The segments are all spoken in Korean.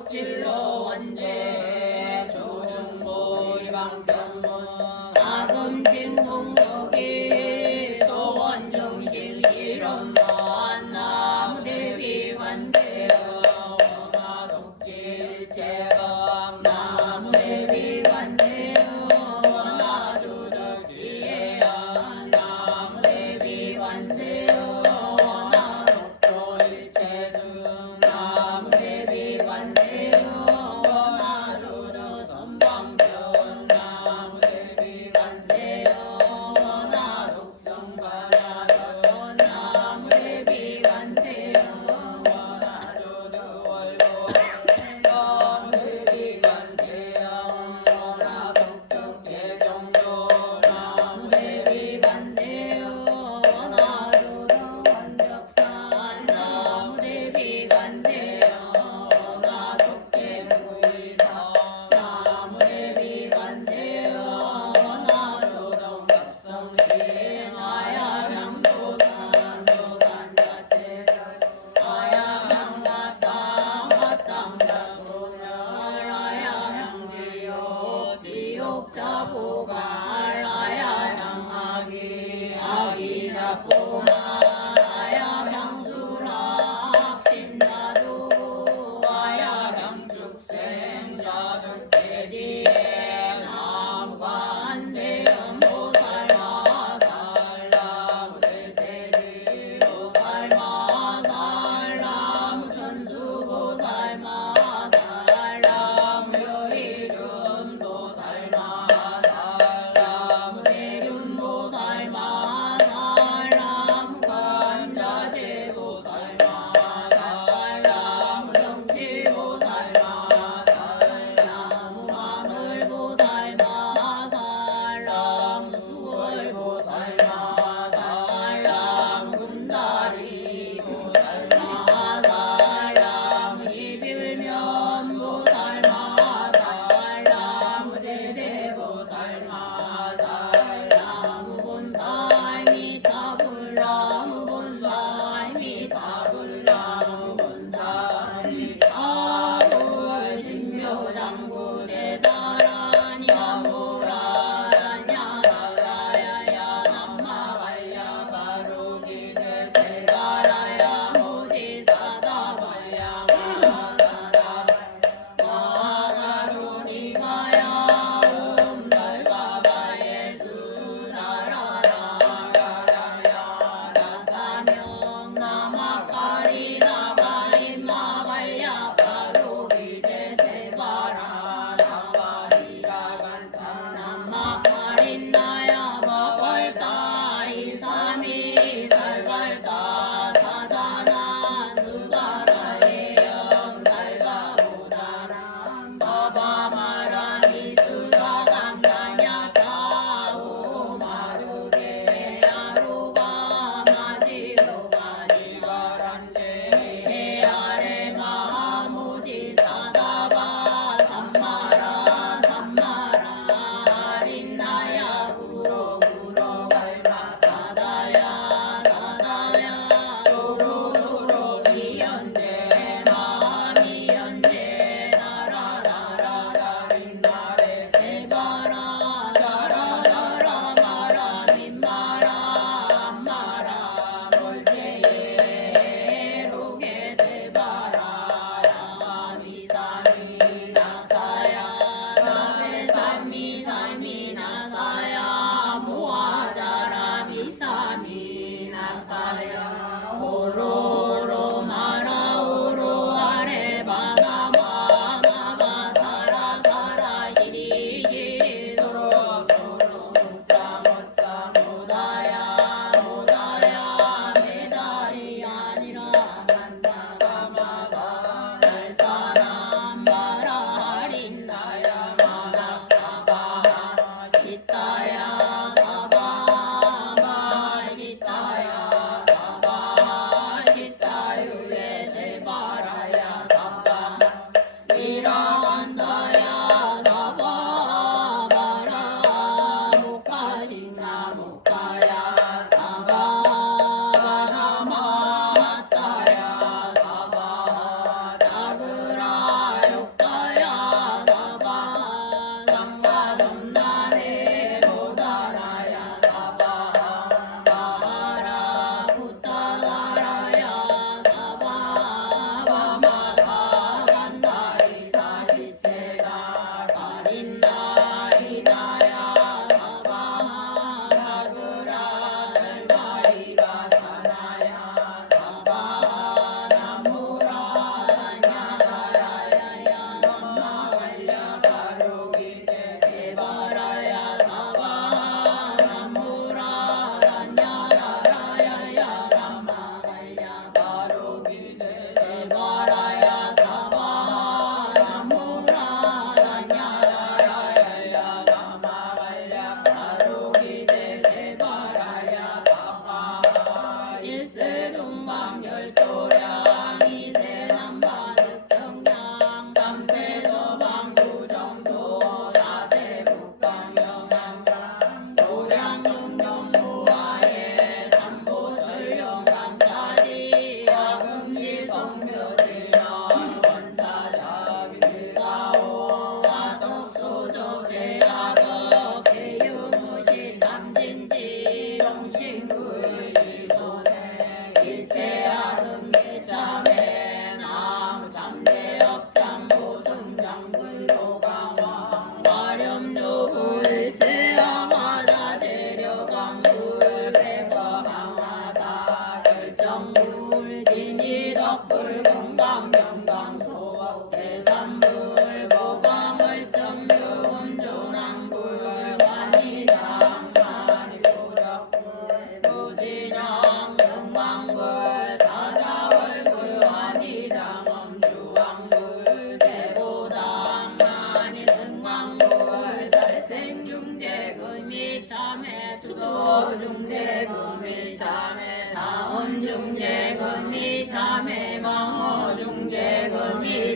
덕질로 원제 조정보 이방병문 아금진동덕이 소원정실 일원만 나무대비관세여 원화덕질제방 나무대비관세여 원화두덕지혜야 나무대비관세여 원화덕돌체등 나무대비관세여 원화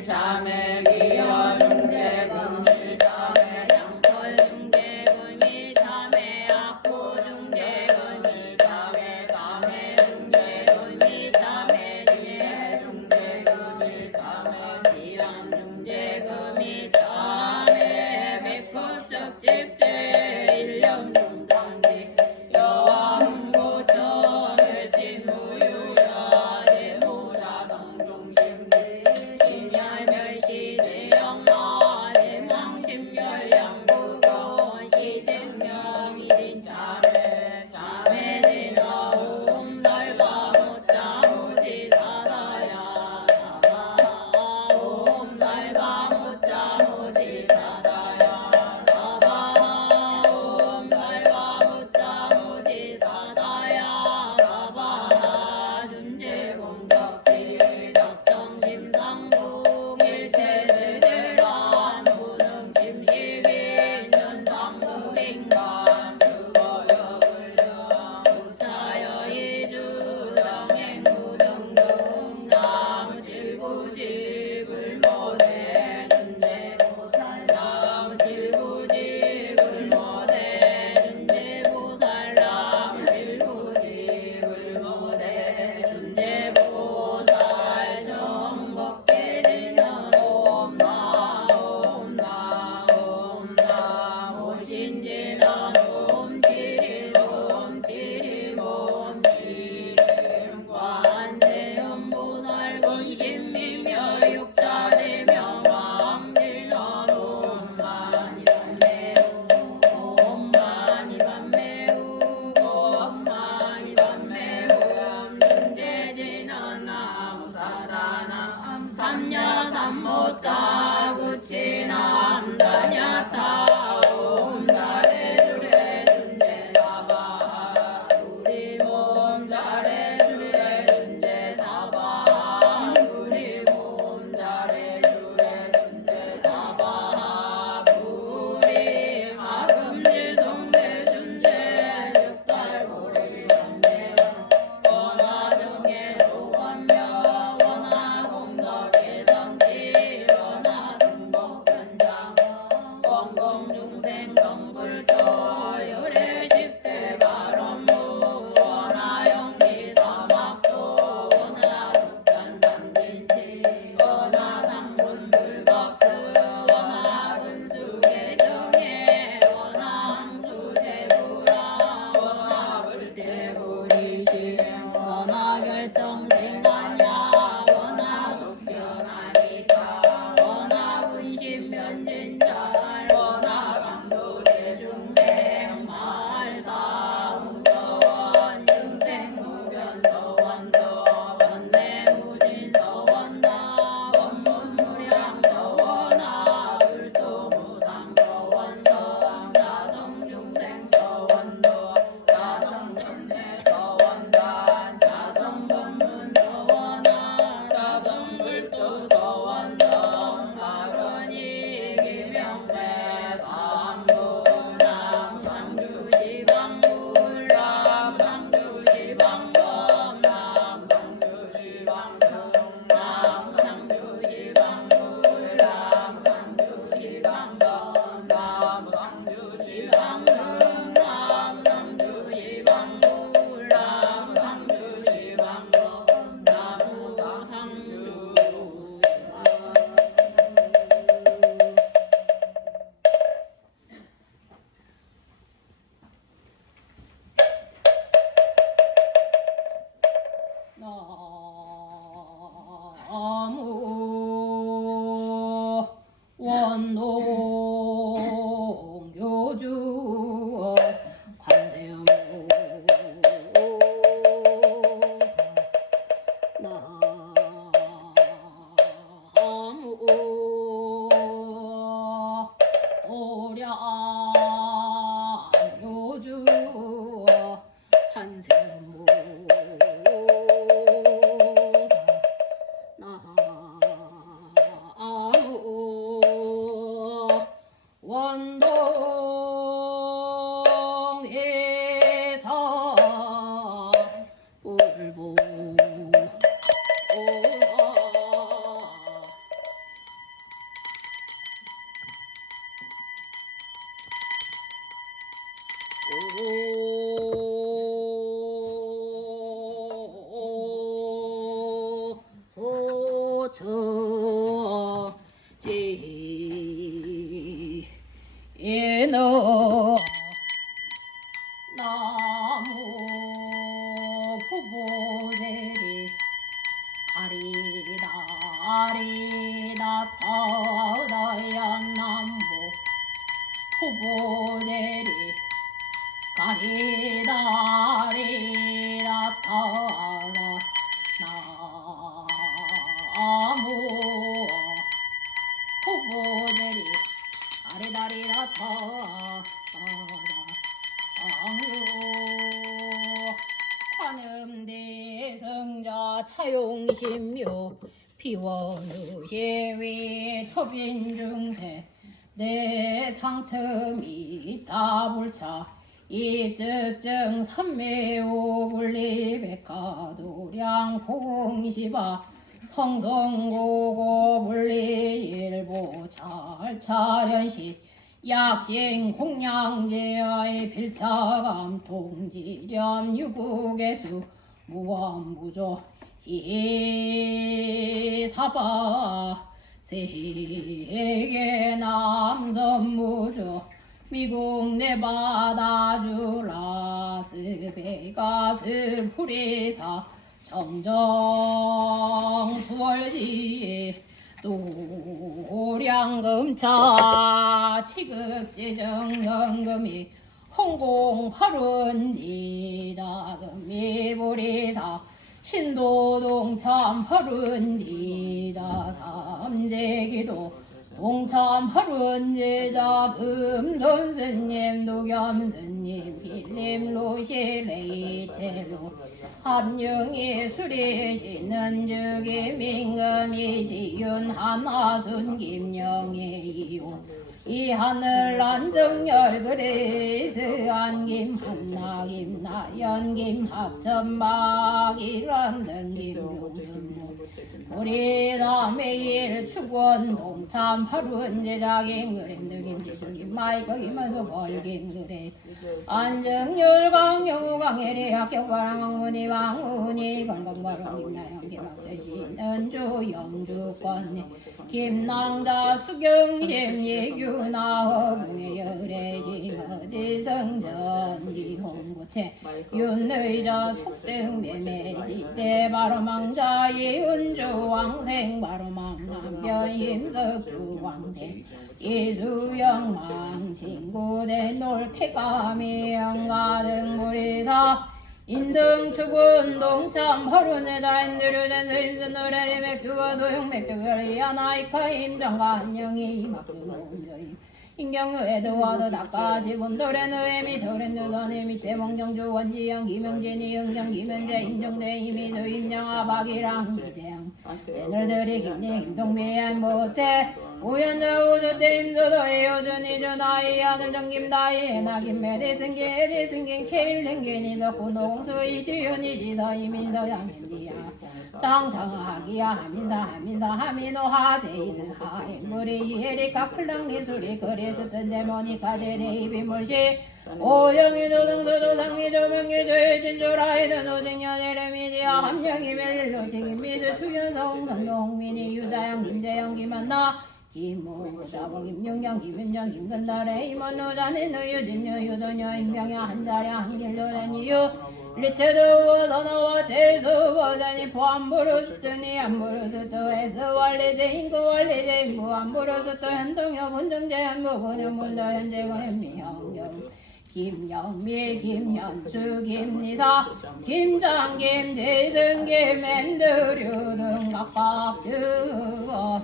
금일참에 비어 중재 금일참에 양털 중재 금일참에 악구 중재 금일참에 담에 중재 금일참에 지혜 중재 금일참에 지암 중재 금일참에 백호적 집재 일념 중탕지 여와 흥고점 멸진무유야 대무자성중심리 심열멸시 대영마 대망심멸양부건 시생명이진참에 참에지나옴 살바못자무지사다야 사바옴 살바못자무지사다야 사바옴 살바못자무지사다야 사바하 준재공덕지 적정심상공 일체제대란 무등심시빈 연상금인간 주거여불정 우차여이주 정행무등등 나무칠구집을 못해 준재보살 나무칠구집을 못해 준재보살 나무칠구집을 못해 준재보살 정복해지는 옴나 옴나 옴나 오신지는 옴지림 옴지림 옴지림 관세음보살 본심이며 육자대명 왕진은 옴마니 반매우 옴마니 반매우 옴마니 반매우 문제지는 나무사다나 삼야삼모타 구치남다냐타 옴자레주레 준제사바 우리 몸 자레주레 준제사바 우리 몸 자레주레 준제사바 우리 하금질성대 준제 득달보리 준제 원하정의 소원며 원하공덕의 성지 원하승복변장 원공중생 정불도 열애십대 발원무 원하영기사막도 원하숙전삼진치 원하상군불법스 원하근수계정에 원하항수대부라 원하불대부리시 원하결정생하냐 원하속변하니까 원하분심변진잘 원하강도대중생 마을사무서원 중생무변서원도 원내무진서원나 원문무량서원나 불도무상서원성 자성중생서원도 자성천내서원단 자성법문서원나 자성불도서원성 발원이 김영배 삼부 남상주시방불 남상주시방범 남상주시방중 남상주시방불 남상주시방범 남상주시방중 남상주시방불 남상주시방범 나무상주 나무 원농교주 관세음무 나무 오량교주 한세음무 원동에서 뿔보 너 나무 부부들이 아리다 타다야 남부 부부들이 아리다 타다 나무 부부들이 아리다 타다 관음대성자 차용신묘 비원의예위 초빈중세 내 상첨이 다불차 입증 삼매오 분리백화도량 봉시바 성성고고 분리일보 잘차련시 약신 공양제의 필차감 통지렴 유국의수 무원무조 이사바 세계 남선무조 미국 내바다주 라스베가스 프리사 정정 수월시 노량금차 치극지정연금이 홍공팔은지 자금이 보리사 신도동참 팔은지자 삼재기도 동참 팔은지자 금선스님 도겸스님 필림 로실레이 첼로 함영이 수리시는 즉이 민금이 지윤 한하순 김영애 이용 이 하늘 안정열 그레스 안김 한나김 나연김 합천박이란등 김용순 우리 다 매일 축원 동참 하루은 제작임 그림득임 지수김 마이거기면서 벌김 그래 안정열강 영우강해리 학격바랑 왕문이 왕문이 건강바랑 김나영 김학대시는 주 영주권 김낭자 수경심 예규나 허붕의 열애심 어지성전 이홍고체 윤의자 속등 매매지대 바로망자 예은주 왕생 바로망남변 임석주 왕생 이수영망 친구대 놀태감이 영가등 무리사 인등축은 동참 하루네다 인드류된 스임스 노래리 맥주가 도용 맥주결이 하나이카 임장가 한영이 이막주노음여임 인경유에도 와도 닦아지 본도래는 애미 도랜두선이 미체 멍정주 원지영 김영진이 영정 김현재 임종대 이미수 임정아박이랑 이재영 제널들이 김리 김동미안 모체 우연자 우주대 임소도의 여전히 전하이 아들 정김 다이 나김매대 승계 애대 승계 케일랭견이 덕후 농수 이지윤이 지서 이민서 장신지야 장창하기야 하민사 하민호 하제이스 하인물이 이해리카 클랑리 수리 그래서 뜬데모니카 제레이 비물시 오영이 조등수조 상미조 명기조의 진조라이든 오직년의 레미디아 함영이 멜로 식인미수 추윤성 선동민이 유자영 김재영 김한나 김모 자봉 김영경 김윤정 김근달의 임원노자네 너유진여 유도녀 임명여 한자량 한길로된 이유 리체도 더나와 제수보다니 포함부르스더니 안부르스더에서 완리제 인구 완리제 인부 안부르스더 현동여 문정제 현부 군현문도 현재고 현미형경 김영미 김현수 김리사 김장 김재승 김앤드류 등 각각 뜨거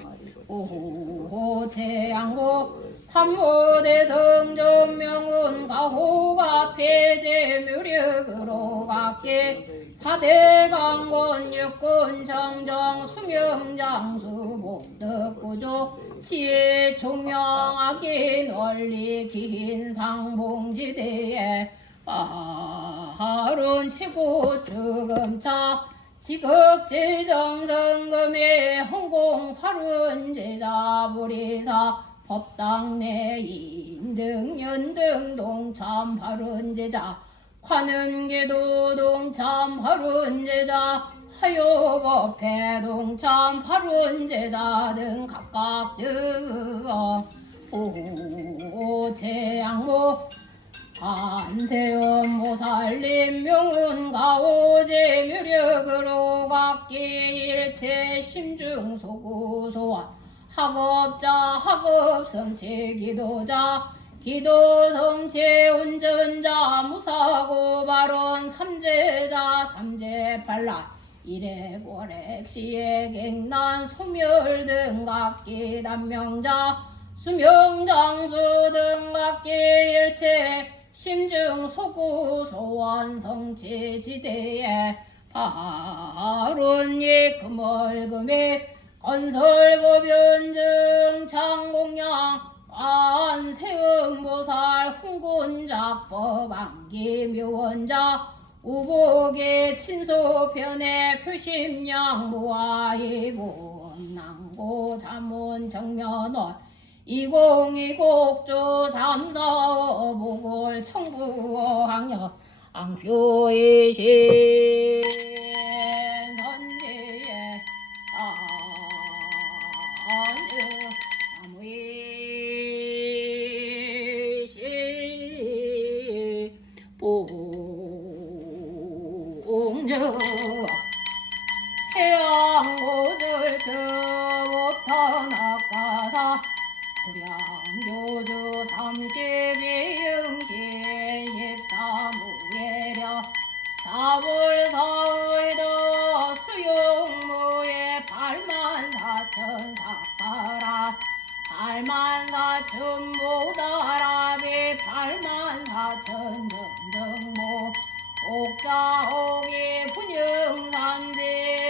오호재양호 삼호대성 정명운 가호가 폐제묘력으로 각계 사대강권 육군 정정 수명장수 목덕구조 치에 총명하기 널리 긴 상봉지대에 하룬 최고 주금차 지극제정성금의 홍공팔운 제자부리사 법당내 인등연등 동참팔운 제자 관음계도 동참팔운 제자 하요법회 동참팔운 제자 등 각각 뜨거 나무 제양모 한세음 모살림 명운 가오제 묘력으로 각기 일체 심중 소구 소원 학업자 학업성체 기도자 기도성체 운전자 무사고 발언 삼재자 삼재팔란 이래고렉 시액액난 소멸 등 각기 단명자 수명장수 등 각기 일체 심중 소구 소원 성취 지대에 발언이 금월금에 건설법연증 창공양 관세음보살 훈군작법 안기묘원자 우복의 친소편의 표심양 무아이본 낭고 자문 정면원 2020조 잠사어복을 청구항여 앙표이신 선지에 나무이시 봉저 해양고들 저못하나가사 소량교주 32응기 13무예려 사불사의도 수용무에 84,000사파라 84,000 모다라비 84,000 전등모 옥자옥이 분영산지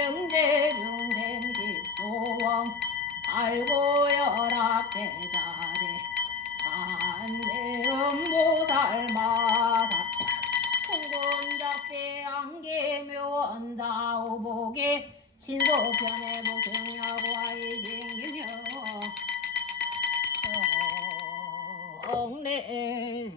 응대중생십소왕 알고열악대자리 한세음보살마다 풍군작비 안개묘원다 우복이 친소편의 보승야고아이긴기며 정례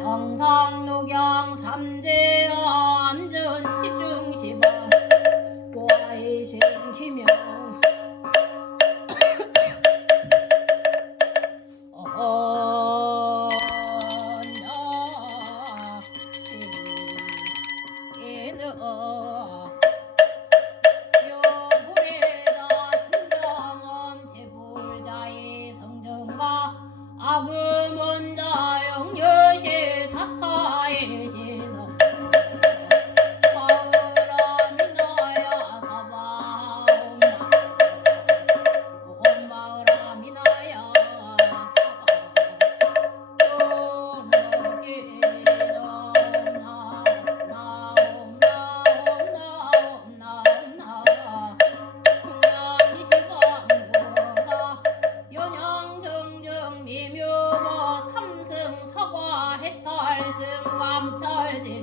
영상녹양 삼재암전 치중시방 보아이신 기명 악음원자 영여실 사타의 시성 마을아미나야 사바옴마 마을아미나야 미묘보 삼승 사과 해탈승 감찰지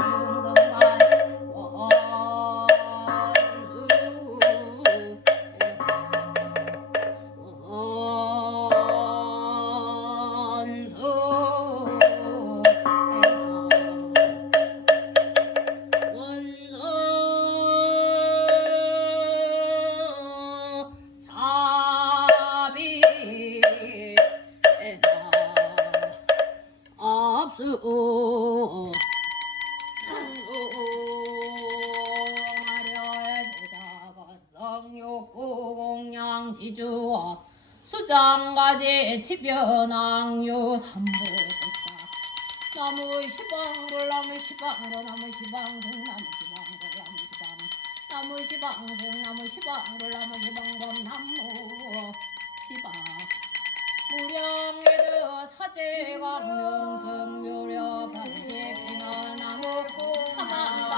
중근간 지주와 수장가지 치변왕유 삼보사 나무 시방돌 나무 시방돌 나무 시방승 나무 시방돌 나무 시방 나무 시방승 나무 시방돌 나무 시방검 나무 시방 무량외드 사제광명승 묘려 반식지나 나무 사만다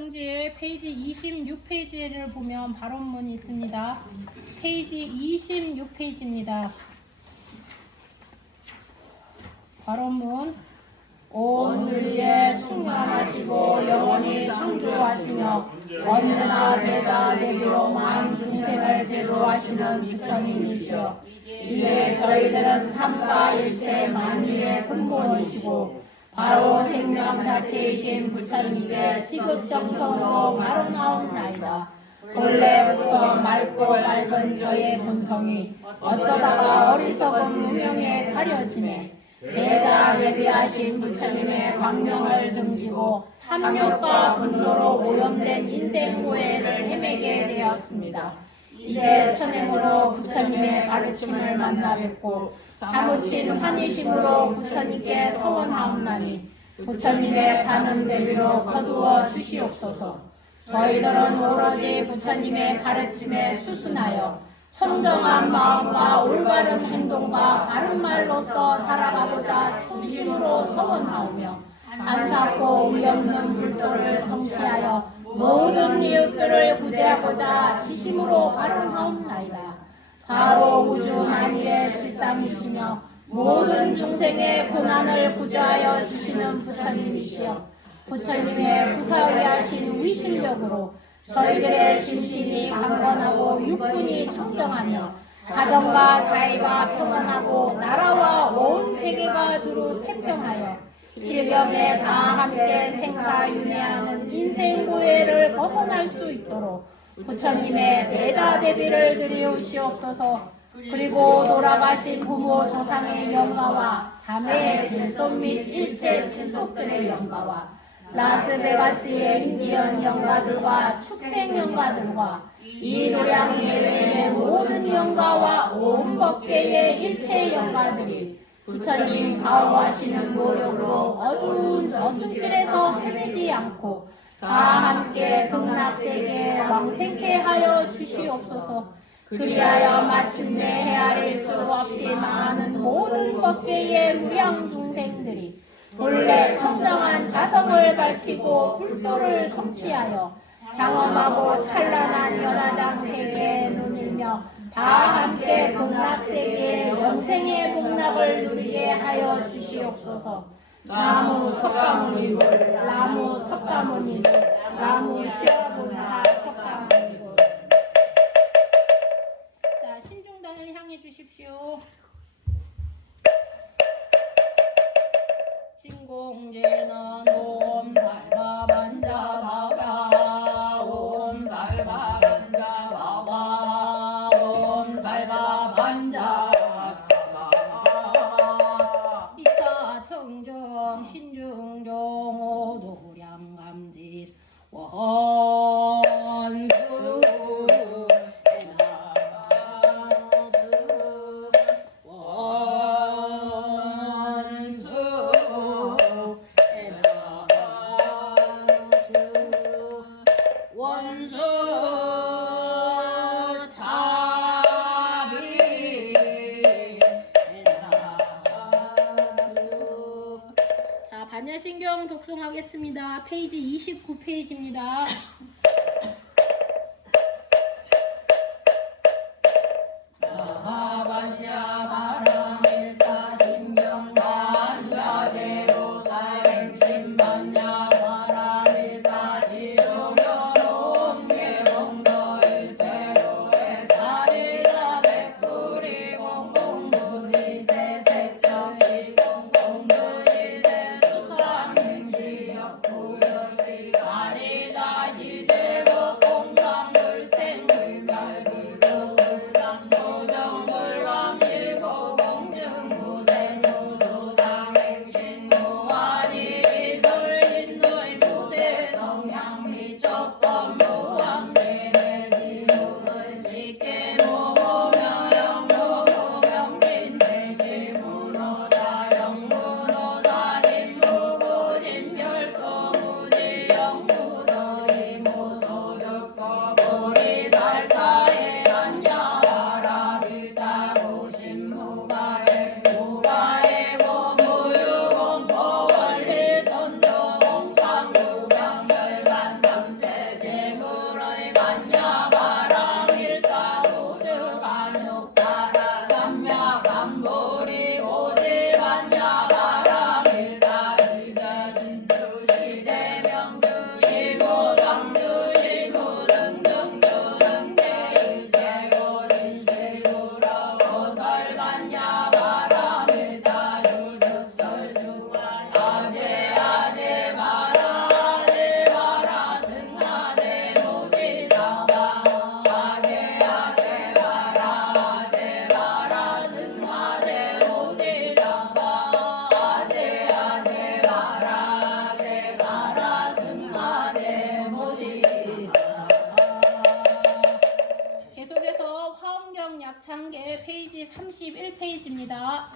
경지에 페이지 26페이지를 보면 발언문이 있습니다. 페이지 26페이지입니다. 발언문. 온 누리에 충만하시고 영원히 상주하시며 언제나 대다대비로 만 중생을 제도하시는 부처님이시여, 이제 저희들은 삼가 일체 만유의 근본이시고 바로 생명 자체이신 부처님께 지극정성으로 바로 나옵나이다. 본래부터 맑고 밝은 저의 본성이 어쩌다가 어리석은 무명에 가려지매 대자대비하신 부처님의 광명을 등지고 탐욕과 분노로 오염된 인생 고해를 헤매게 되었습니다. 이제 천행으로 부처님의 가르침을 만나 뵙고 사무친 환희심으로 부처님께 서원하옵나니 부처님의 가는 대비로 거두어 주시옵소서. 저희들은 오로지 부처님의 가르침에 수순하여 청정한 마음과 올바른 행동과 바른 말로서 살아가고자 초심으로 서원하오며 안사코 위없는 불도를 성취하여 모든 이웃들을 구제하고자 지심으로 발언하옵나이다. 바로 우주 만일의 실상이시며 모든 중생의 고난을 구제하여 주시는 부처님이시여, 부처님의 부사위하신 위실력으로 저희들의 심신이 강건하고 육군이 청정하며 가정과 사이가 평안하고 나라와 온 세계가 두루 태평하여 일경에 다 함께 생사윤회하는 인생고해를 벗어날 수 있도록 부처님의 대다대비를 드리우시옵소서. 그리고 돌아가신 부모 조상의 영가와 자매의 질손 및 일체 친속들의 영가와 라스베가스의 인디언 영가들과 축생 영가들과 이 도량 예외의 모든 영가와 온 법계의 일체 영가들이 부처님 가호하시는 노력으로 어두운 저수길에서 헤매지 않고 다 함께 극락세계에 왕생케 하여 주시옵소서. 그리하여 마침내 헤아릴 수 없이 많은 모든 법계의 무량 중생들이 본래 청정한 자성을 밝히고 불도를 성취하여 장엄하고 찬란한 연화장 세계에 눈일며 다 함께 극락세계의 영생의 복락을 누리게 하여 주시옵소서. 나무 석가모니불, 나무 석가모니불, 나무 시아본사 석가모니불. 자, 신중단을 향해 주십시오. 진공질는 옴 살바반자바바 옴 살바반자바바 옴 살바반자사바 이차 청정 신중정 오도량감지 원수 반야신경 독송하겠습니다. 페이지 29페이지입니다. 331페이지입니다.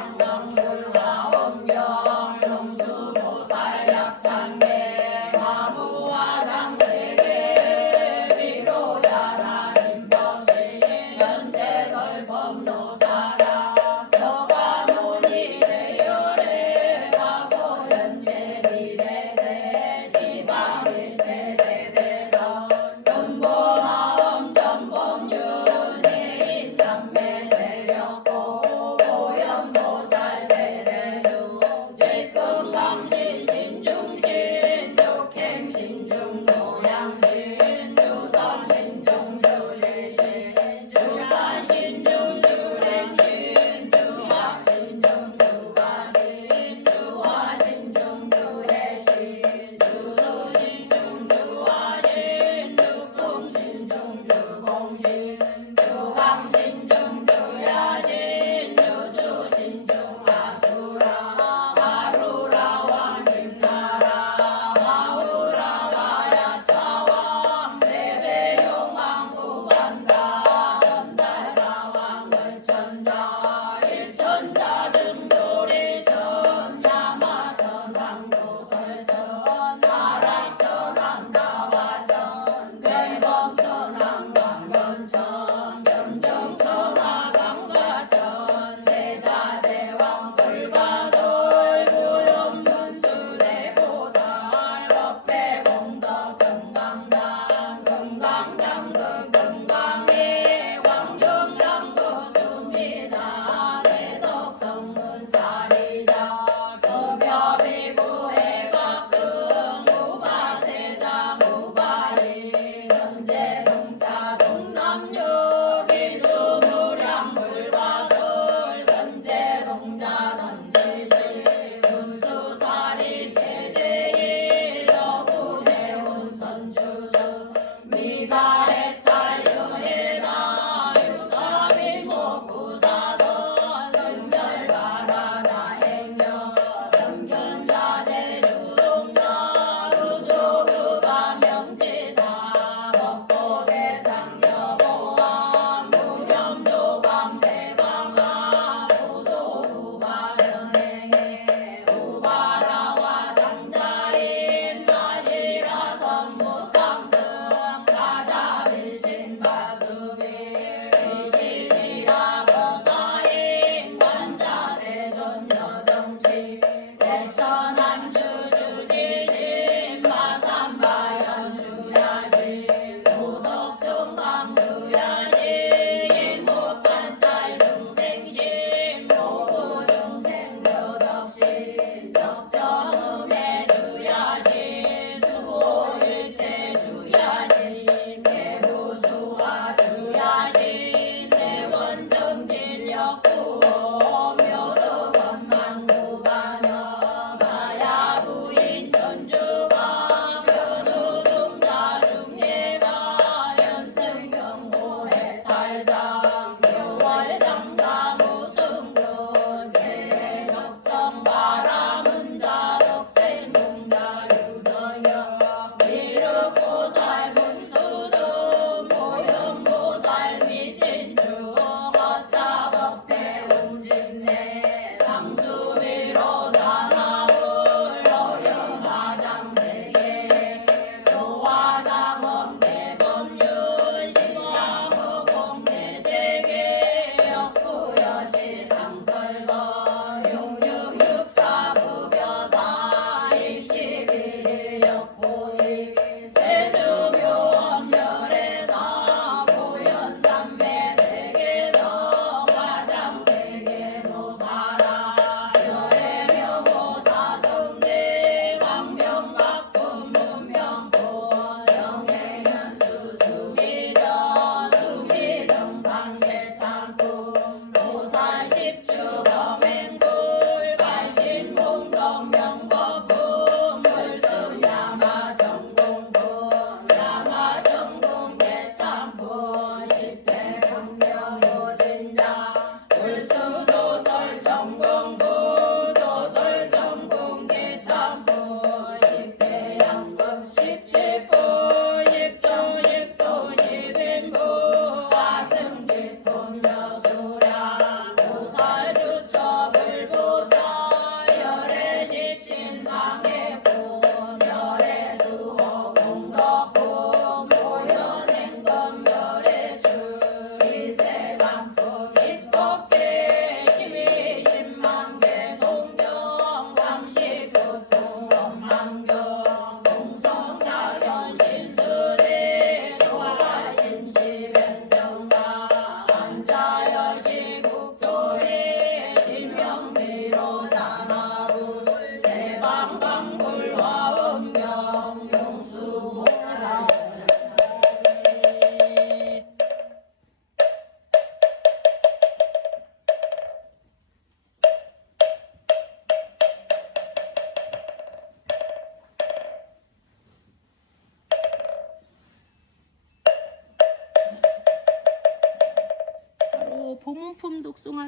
대관광불화 엄경 용수보살 약창계 나무와 장세계 위로자라 진법시인 현대설법노사라 서가모니 대열의 과거 현재 미래세 시방일체 세대선 근본하음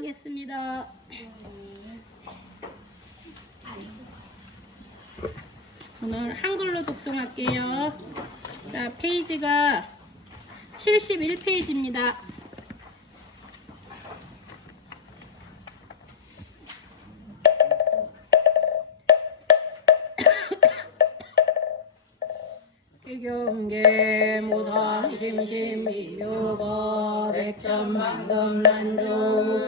독송하겠습니다. 오늘 한글로 독송할게요. 자, 페이지가 71페이지입니다. 경계 모상 심심이요거 백천만금 난조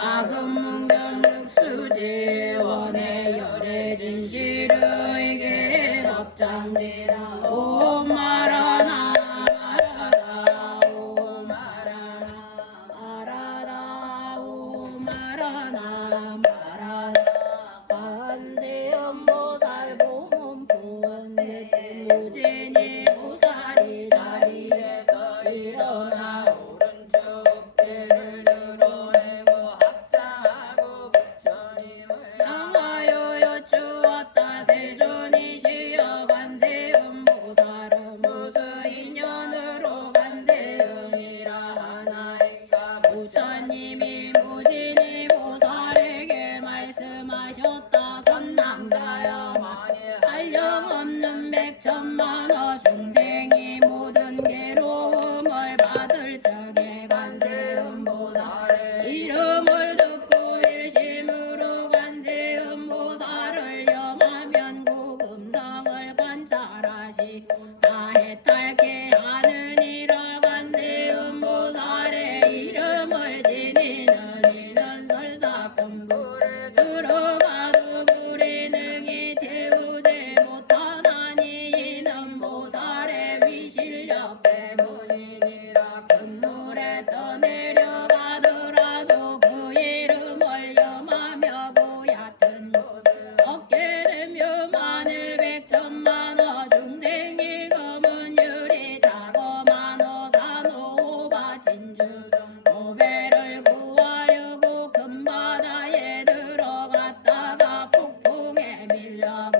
아금문경 육수지 원의 열애 진실의게 법장지라 오 마라나 마라다 오 마라나 마라다 오 마라나 마라다 관세음보살 보문 부은대 무진이 보살이 자리에서 일어나 오른쪽 대를 늘어내고 합장하고 부처님을 향하여 여쭈었다. 세존이 시여 관세음보살은 무슨 인연으로 관세음이라 하나이까. 부처님이 무진이 보살에게 말씀하셨다. 선남자여 한량없는 백천만어 중생이 모든 괴로움을 받을 적에 관세음보살의 이름을 듣고 일심으로 관세음보살을 염하면 고금성을 관찰하시고 다 해탈케 하느니라. 관세음보살의 이름을 지니는 이는 설사금 불에 들어가도 불이 능히 태우지 못하나니 이는 보살의 위실력 때문이니라. 큰 물에 떠내려가더라도 그 이름을 염하며 보얕은 곳을 얻게 되며 만일 백천만어 중생이 검은 유리 자거만어 산호바 진주등 오배를 구하려고 큰 바다에 들어갔다가 폭풍에 밀려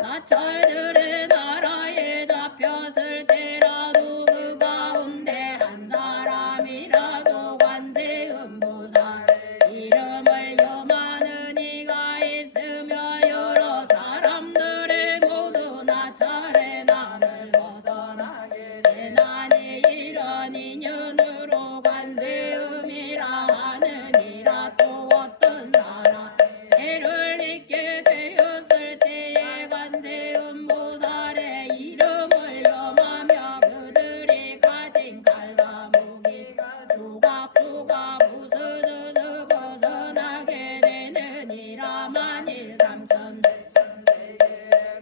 나찰들의 나라에 잡혔을 때라도 그 가운데 한 사람이라도 관세음보살의 이름을 염하는 이가 있으며 여러 사람들의 모두 나찰의 난을 벗어나게 되나니 이런 인연으로 관세음이라 하느니라. 또 어떤 사람 해를 잊게 되었을 때에 관세음보살의 이름을 염하며 그들이 가진 칼과 무기가 조각조각 부서져서 벗어나게 되느니라. 만일 삼천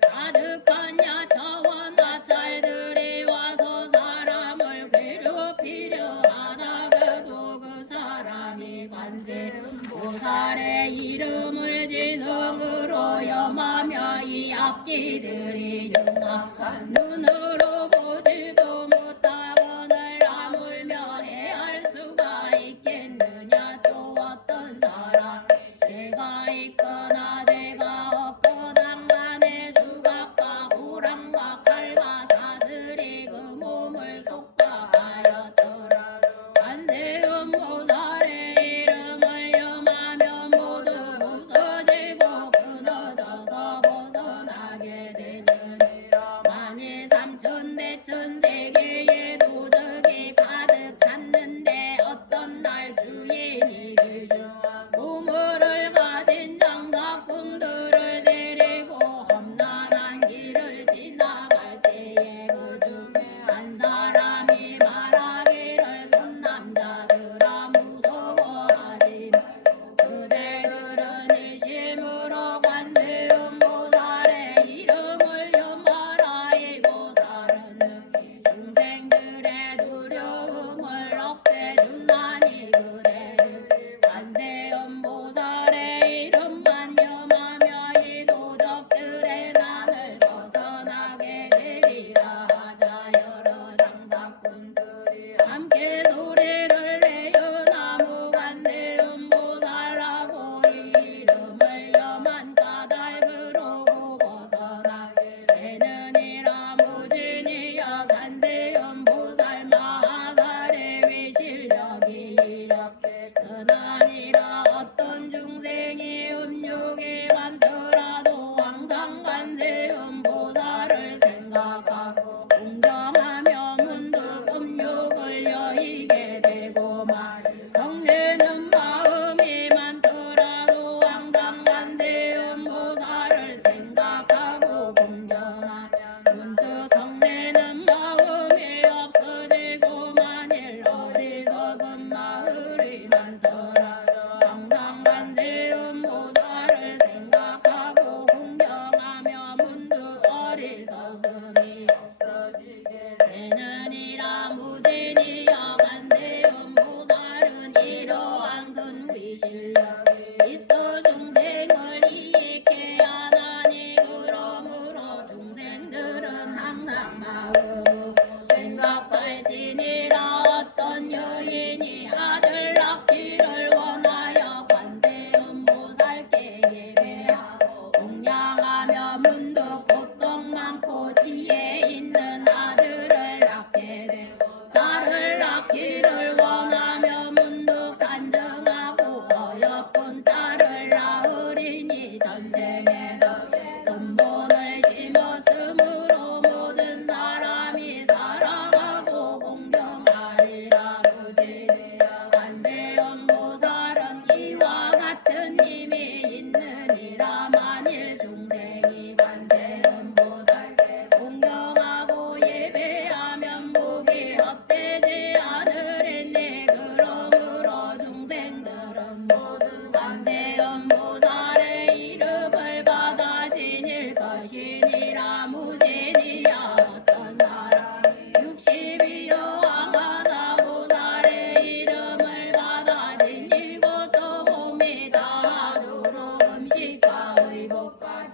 가득한 야차와 나찰들이 와서 사람을 괴롭히려 하다가도 그 사람이 관세음보살의 이름을 지성으로 염하며 이 악기들이 흉악한 눈으로 보지도 못하거늘 아물며 해할 수가 있겠느냐. 또 어떤 사람 죄가 있거나 죄가 없거당간에 수갑과 고랑과 칼과 사슬이 그 몸을 속박하였더라도 관세음보살의 이름을 염하면 모두 부서지고 끊어져서 벗어나게 되느니라. 만일 삼천대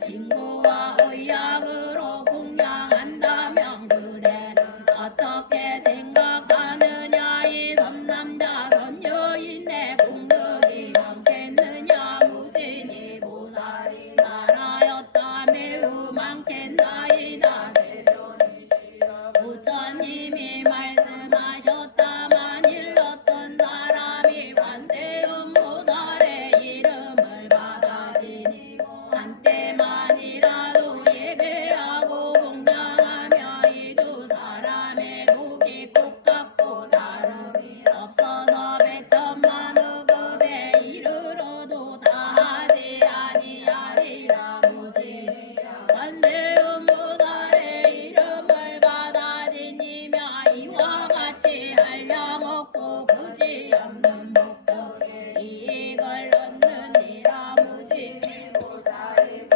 친구와 의약으로 공양한다면 그대는 어떻게 생각하느냐 이 선남자 선여인의 공덕이 많겠느냐 무진이 보살이 말하였다 매우 많겠나이다 세존이시여 부처님이 말씀하셨다만 일렀던 사람이 관세음보살의 이름을 받아 지니고 한때만이라도 예배하고 공양하며 이 두 사람의 복이 똑같고 다름이 없어서 백천만 흡업에 이르러도 다하지 아니하리라 무진이여 관세음보살의 이름을 받아 지니며 이와 같이 한량없고 그지없는 복덕에 이익을 얻느니라 무진이 보살이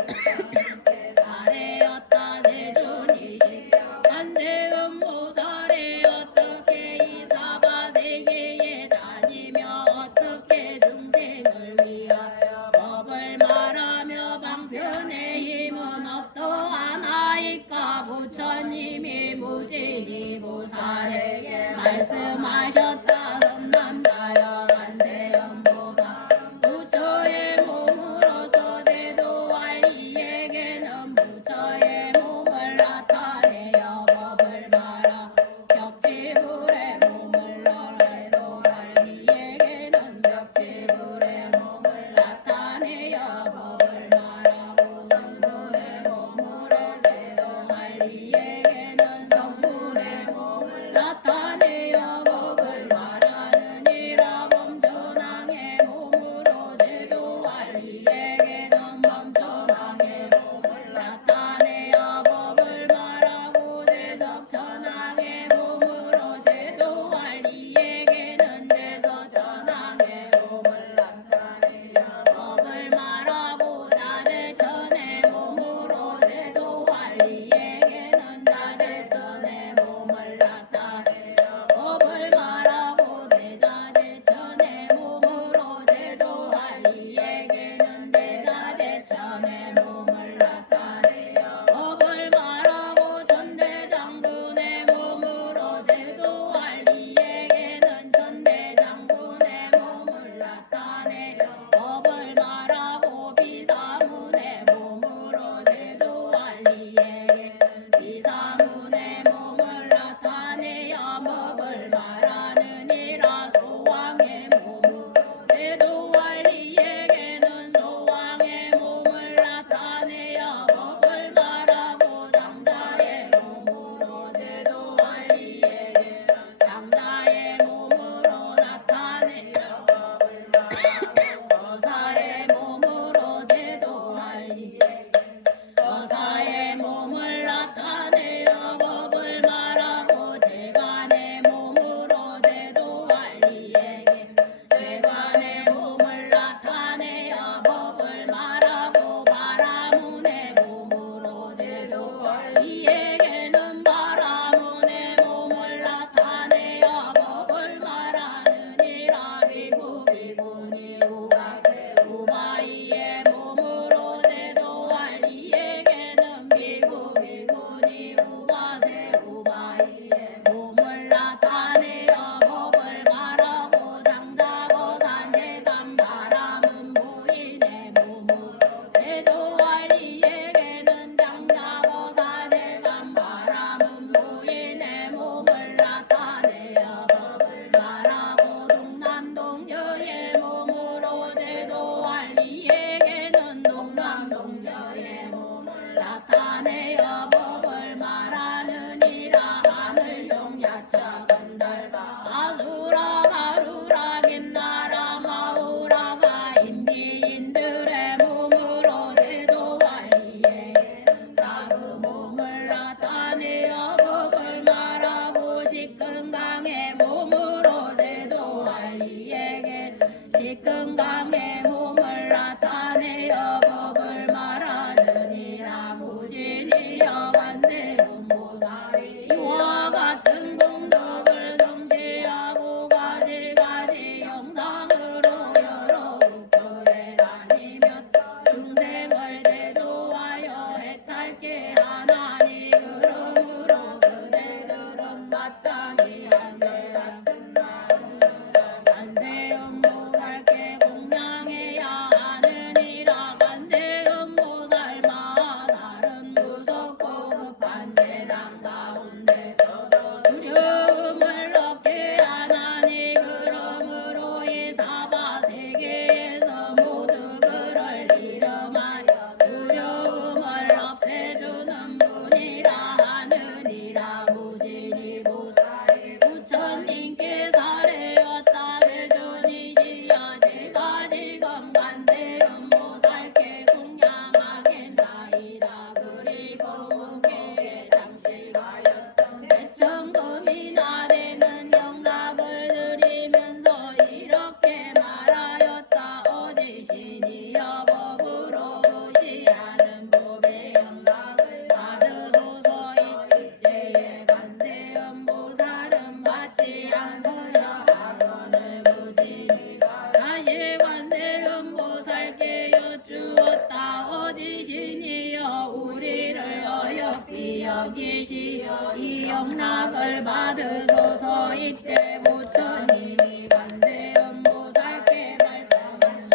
보살이었다 세존이시여 관세음보살이 어떻게 이 사바세계에 다니며 어떻게 중생을 위하여 법을 말하며 방편의 힘은 어떠하나이까 부처님이 무진이 보살에게 말씀하셨다 선남자여 관세음보살 부처의 몸으로서 제도할 이에게는 부처의 몸을 나타내어 법을 말하 벽지불의 몸을 너래도할 이에게는 벽지불의 몸을 나타내어 법을 말하고 성불의 몸으로 제도할 이에게는 성불의 몸을 나타내어 법을 말하느니라 범천왕의 몸으로 제도할 이에게는 범천왕의 몸을 나타내어 법을 말하고 대석천왕의 몸으로 제도할 이에게는 대석천왕의 몸을 나타내어 법을 말하고 자대천의 몸으로 제도할 이에게는 자대천의 몸을 나타내어 법을 말하고 대자대천의 몸으로 제도할 이에게는 대자대천의 몸을 나타내어 법을 말하고 천대장군의 몸으로 제도할 이에게는 천대장군의 몸을 나타내어 법을 말하고 비사문의 몸으로 제도할 이에게는 비사문의 몸을 나타내어 법을 말하느니라 소왕의 몸으로 제도할 이에게는 소왕의 몸을 나타내어 법을 말하고 장자의 몸으로 제도할 이에게는 장자의 몸으로 나타내어 법을 말하고 거사의 몸으로 제도할 이에게는 거사의 몸을 나타내어 법을 말하고 재관의 몸으로 제도할 이에게는 재관의 몸을 나타내어 법을 말하고 바라문의 몸으로 제도할 이에게는 바라문의 몸을 나타내어 법을 말하느니라 비구 비구니 우바세 우바이의 몸으로 제도할 이에게는 비구 비구니 우바세 우바이의 몸을 나타내어 법을 말하고 장자거산 재간 바라문 부인의 몸으로 제도할 이에게는 장자거사 재간 바라문 부인의 몸을 나타내어 법을 말하고 동남동녀의 몸으로 제도할 이에게는 동남동녀의 몸을 나타내어 법을 말하느니라 하늘용 야차 건달바 아수라 가루라 김나라 마우라가 인비인들의 몸으로 제도할 이에게는 다 그 몸을 나타내어 법을 말하고 식근강의 몸으로 제도할 이에게 식근강의 몸을 나타내어 법을 말하느니라 무진이여 관세음보살이 이와 같은 공덕을 성취하고 가지가지 영상으로 여러 국토에 다니며 중생을 제도할 여기시여 이 영락을 받으소서. 이때 부처님이 관세음보살께 말씀하시니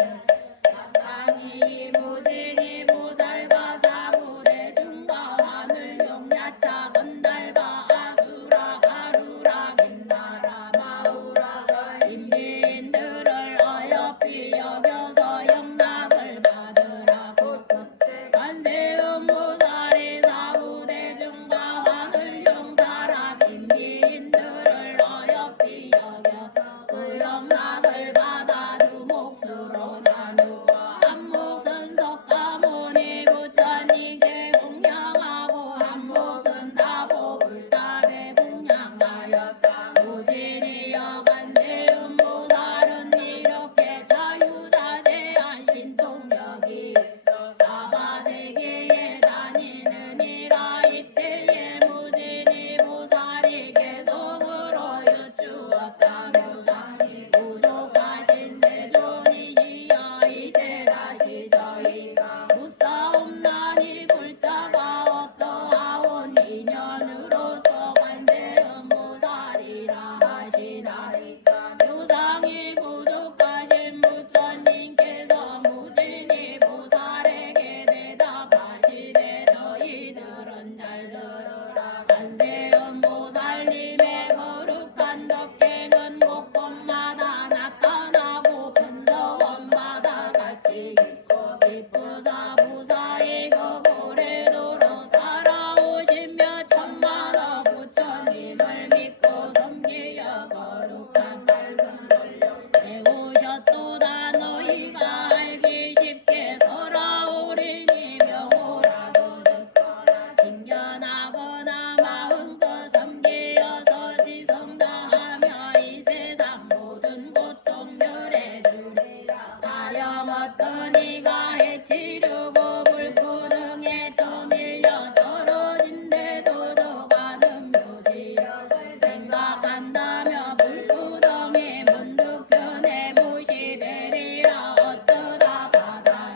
당이 무진이 보살과 사부대중과 하늘 용야차 건달바 아수라 가루라 긴나라 마우라가 인민들을 어여삐 여겨서 영락을 받으라. 곧 그때 관세음보살이 사부대중과 하늘 용사람 인민들을 어여삐 여겨서 그 영락을 받아 두 몫으로 나누어 한 몫은 석가모니 부처님께 공양하고 한 몫은 다보불답에 공양하였다. 무진이여 관세음보살은 이렇게 자유자재한 신통력이 있어 사바세계에 다니느니라. 이때에 무진이 보살이 계속으로 여쭈었다며 당이 부족하신 세존이시여 이제 다시 저희가 묻사옵나니 불자가 어떠하온 인연으로서 관세음보살이라 하시나이까. 묘상이 부족하신 부처님께서 무진이 보살에게 대답하시되 저희들은 잘 들으라. 관세음보살님의 거룩한 덕행은 곳곳마다 나타나고 근서원마다 같이 있고 기쁘사 부사의 그 고래도로 살아오시며 천만억 부처님을 믿고 섬기여 거룩한 밝은 권력 세우셨도다. 너희가 알기 쉽게 설하오리니 명호라도 듣거나 징견하거나 마음껏 섬기어서 지성당하며 이 세상 모든 고통 멸해주리라. 가령 어떤 이가 해치려고 불구덩에 떠밀려 떨어진데도 저 가는 묘지력을 생각한다며 불구덩이 문득편에 못이 되리라. 어쩌다 바다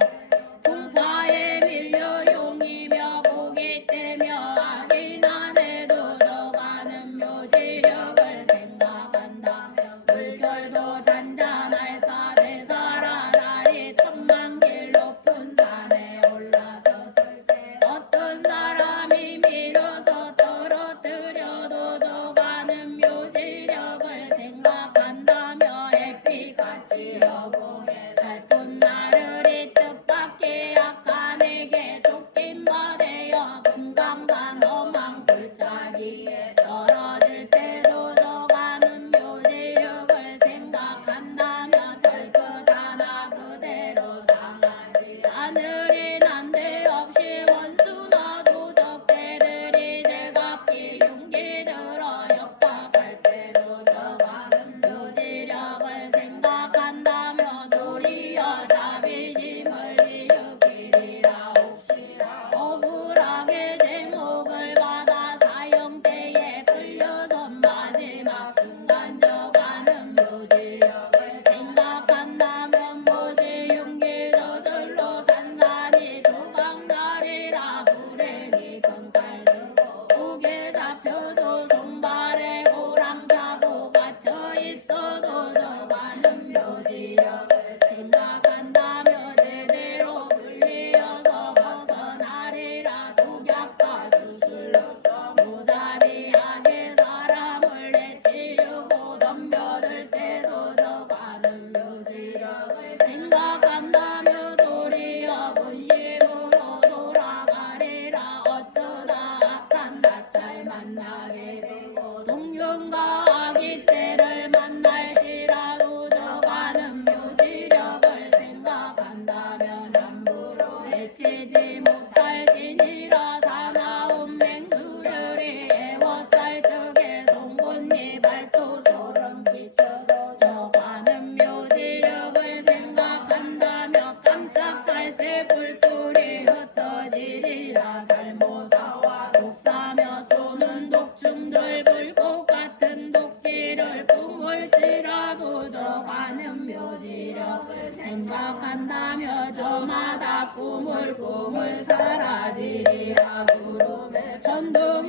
풍파에 밀려 용이며 복이 떼며 악인한에도 저 가는 묘지력을 생각한다며 물결도 잔잔할 사대 살아나리. 천만길 높은 산에 올라섰을 때 어떤 사람이 밀어서 떨어뜨려도 저 가는 묘지력을 생각한다며 햇빛같이 여공에 살뿐 나르리. 뜻밖의 약간에게 쫓긴 바 되어 금강산 험한 골짜기에 떨어질 때도 저 가는 묘지력을 생각한다며 덜끝 하나 그대로 당하지 않으리. 난데없이 원수나 도적대들이 제각기 흉기 들어 협박할 때도 저 가는 묘지력을 생각한다며 도리어 자비심을 일으키리라. 혹시나 억울하게 제목을 받아 사형 때에 끌려선 마지막 순간 저 가는 묘지력을 생각한다면 모지 흉기 저절로 산산이 조각나리라. 불행이 금칼 들고 목에 잡혀도 손발에 호랑차고 갇혀 있어도 저 가는 묘지력을 생각한다며 제대로 불리어서 벗어나리라. 독약과 주술로서 무자비하게 사람을 해치려고 덤벼들 때도 저 가는 묘지력을 생각한다며 도리어 본심으로 돌아가리라. 어쩌다 악한 낯을 만나게 되고 동경과 악이 때를 만날지라도 저 가는 묘지력을 생각한다면 함부로 해치지 못할지니라. 사나운 맹수들이 애워쌀 적에 송곳니 발도 소름 끼쳐도 저 가는 묘지력을 생각한다며 깜짝할 새 불불이 흩어지리라. 살모사와 독사며 쏘는 독충들 불꽃 같은 도끼를 품을지라도 저 가는 묘지력을 생각한다며 저마다 꾸물꾸물 사라지리라. 구름에 천둥이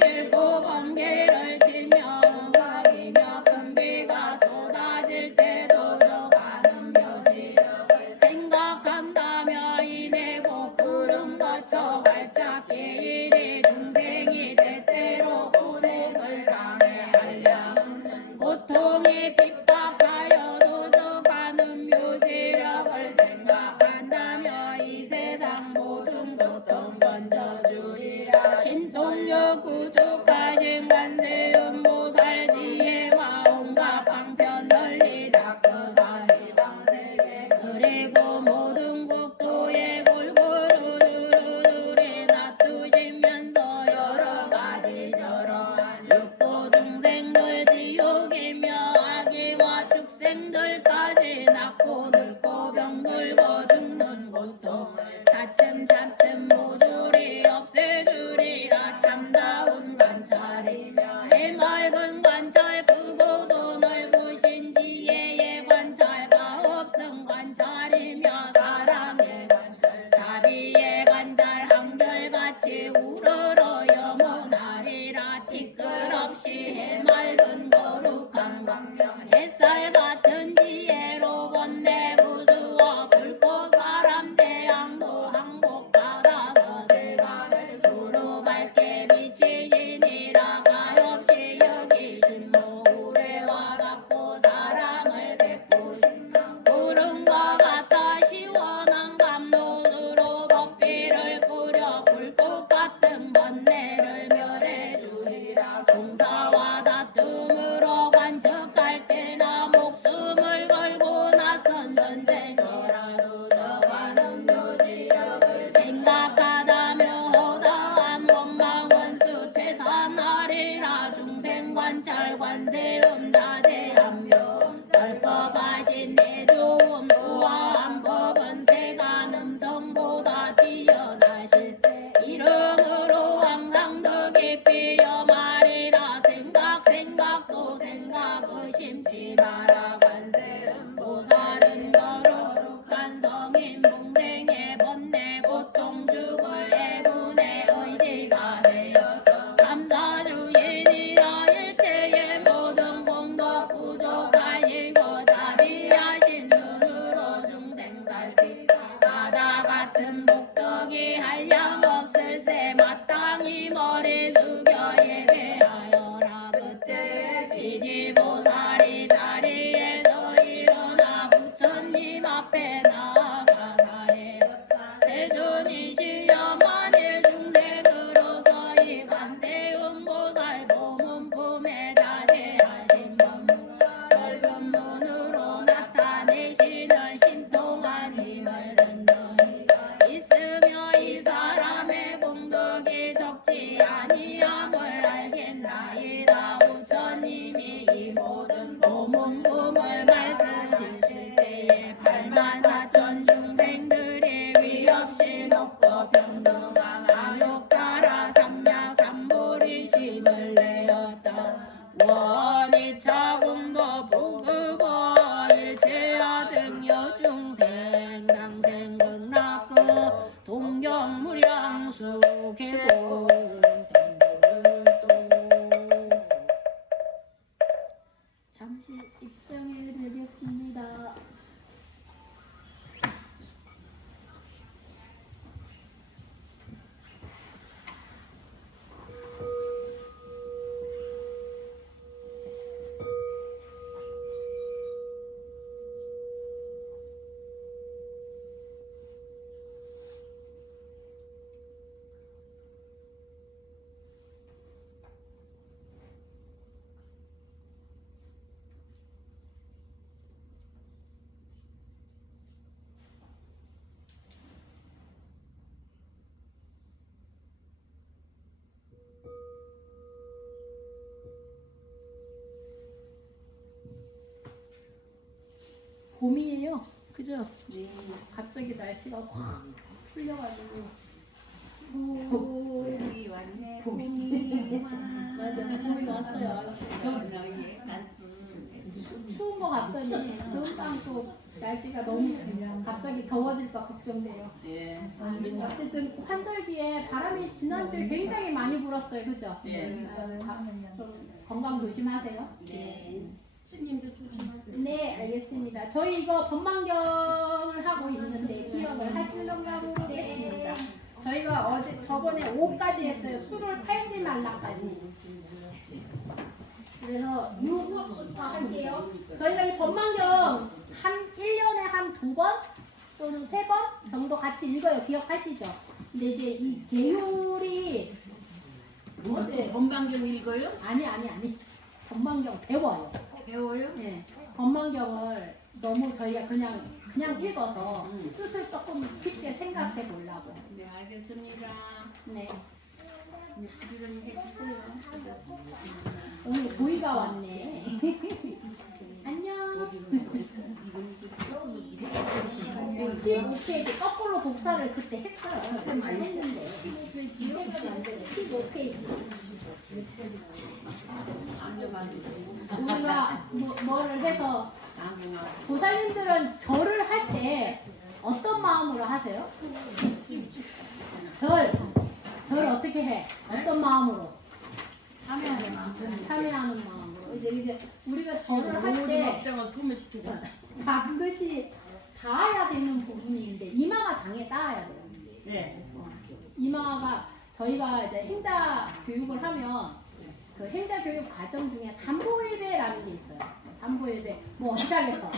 거쳐 활짝 개일이 중생이 때때로 고뇌를 당해 한량 고통이 핍박하여도 저가는 묘지력을 생각한다며 이 세상 모든 고통 건져주리라. 신통력 구족하신 관세음보살 지혜와 온갖 방편 널리 닦그 사시방세계 그리고 모든 국토에 골고루 두루두루 놔두시면서 여러가지 저러한 육도 중생들 지옥이며 아기와 축생들까지 낳고 늙고 병들고 죽는 고통을 차츰차츰 모조리 없애주리라. 참다운 관찰이며 해맑은 관찰 크고도 넓으신 지혜의 관찰과 없음 관찰이며 사랑의 관찰 자비의 관찰 한결같이 우러러 영원하리라. 티끌없이 해맑은 거룩한 광명 햇살 같은 지혜로 번뇌 부수어 불꽃 바람 태양도 항복받아서 세간을 두루 밝게 비치시니라. 가엾이 여기신 모우레와 같고 사랑을 베푸신 구름과 같아 시원한 감로수로 법비를 뿌려 불꽃 같은 번뇌를 멸해주리라. 송사와 다툼으로 관측할 때나 목숨을 걸고 나선 전쟁이라도 저가는 묘지력을 생각하다며 허다한 원망 원수 퇴산하리라. 중생 관찰 관세음 자제하며 설법하신 내 좋은 우아한 법은 세간 음성보다 뛰어나실세 이름으로 항상 더 깊이 염하리라. 생각도 생각을 심지 마라. 관세음 보살은 거룩한 성인 봉생의 번뇌 고통 죽을 애군의 의지가 되어서 감사주인이라. 일체의 모든 공덕 구족하시고 자비하신 눈으로 중생 살피사 바다 같은 복덕이 한량 없을세 마땅히 머리 숙여 예배하여라. 그때 지지보살이 자리에서 일어나 부처님 앞에 나아가 사례받다. 세존이시여 만일 중생으로서 이 관세음보살 보문 품에 자제하신 법문 넓은 문으로 나타내시는 신통한 힘을 듣느니가 있으며 이 사람의 공덕이 적지 아니함을 알겠나이다. 부처님이 이 모든 보문품을 말씀하실 때에 84,000 중생들이 위없이 높고 평등한 암욕따라 삼약삼보리심을 내었다. 원이차 공도 부급어 일체하 등여 중생 당생극락그 동경무량수 계공 잠시 입장해 드리겠습니다. 봄이에요. 그죠? 네. 갑자기 날씨가 확 풀려가지고. 봄이 왔네. 봄이 와. 맞아, 봄이 왔어요. 너의 가슴. 추운 거 같더니 금방 또 날씨가 너무 갑자기 더워질까 걱정돼요. 네. 어쨌든 환절기에 바람이 지난주에 굉장히 많이 불었어요. 그죠? 네. 좀 건강 조심하세요. 네. 스님도 조심하세요. 네, 알겠습니다. 저희 이거 법망경을 하고 있는데 기억을 하시려고 하겠습니다. 저희가 어제 저번에 5까지 했어요. 술을 팔지 말라까지. 그래서 6부터 할게요. 저희가 이 전망경 한 1년에 한 2번 또는 3번 정도 같이 읽어요. 기억하시죠? 근데 이제 이 계율이 어제 건방경 읽어요? 아니. 전망경 배워요. 배워요? 네. 전망경을 너무 저희가 그냥 읽어서 뜻을 조금 깊게 생각해 보려고. 네, 알겠습니다. 네. 네, 부지런히 해주세요. 오늘 보이가 왔네. 안녕. 15페이지 거꾸로 복사를 그때 했어요. 그때만 했는데 15페이지. 우리가 뭐를 해서 보살님들은 절을 할 때 어떤 마음으로 하세요? 절 어떻게 해? 어떤 마음으로? 참여하는 마음으로. 이제 우리가 절을 할 때 먹다가 소매시키고 반드시 닿아야 되는 부분인데 이마가 당에 닿아야 돼요. 네. 이마가 저희가 이제 행자 교육을 하면 그 행자 교육 과정 중에 삼보일배라는 게 있어요. 삼보일배 뭐 어떻게 하겠어?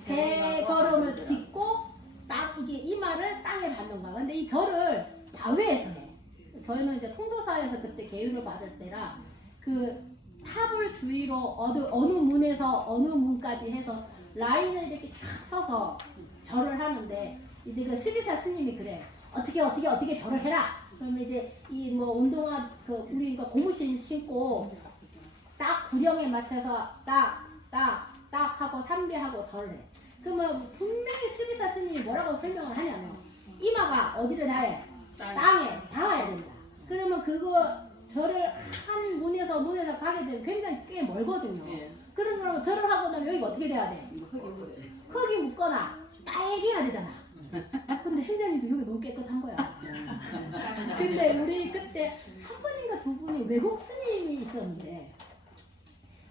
세 걸음을 딛고 딱 이게 이마를 땅에 닿는 거야. 근데 이 절을 다회에서 해. 저희는 이제 통도사에서 그때 계율을 받을 때라 그 탑을 주위로 어느 문에서 어느 문까지 해서 라인을 이렇게 쫙 서서 절을 하는데 이제 그 스비사 스님이 그래. 어떻게 절을 해라. 그러면 이제 이 뭐 운동화 그 우리 이거 고무신 신고 딱 구령에 맞춰서 딱 하고 삼배하고 절을 해. 그러면 분명히 스비사 스님이 뭐라고 설명을 하냐면 이마가 어디를 닿아야 땅에 닿아야 된다. 그러면 그거 절을 한 문에서 가게 되면 굉장히 꽤 멀거든요. 예. 그러면 절을 하고 나면 여기가 어떻게 돼야 돼? 흙이 묻거나 빨개야 되잖아. 근데 행자님도 여기 너무 깨끗한 거야. 근데 우리 그때 한 분인가 두 분이 외국 스님이 있었는데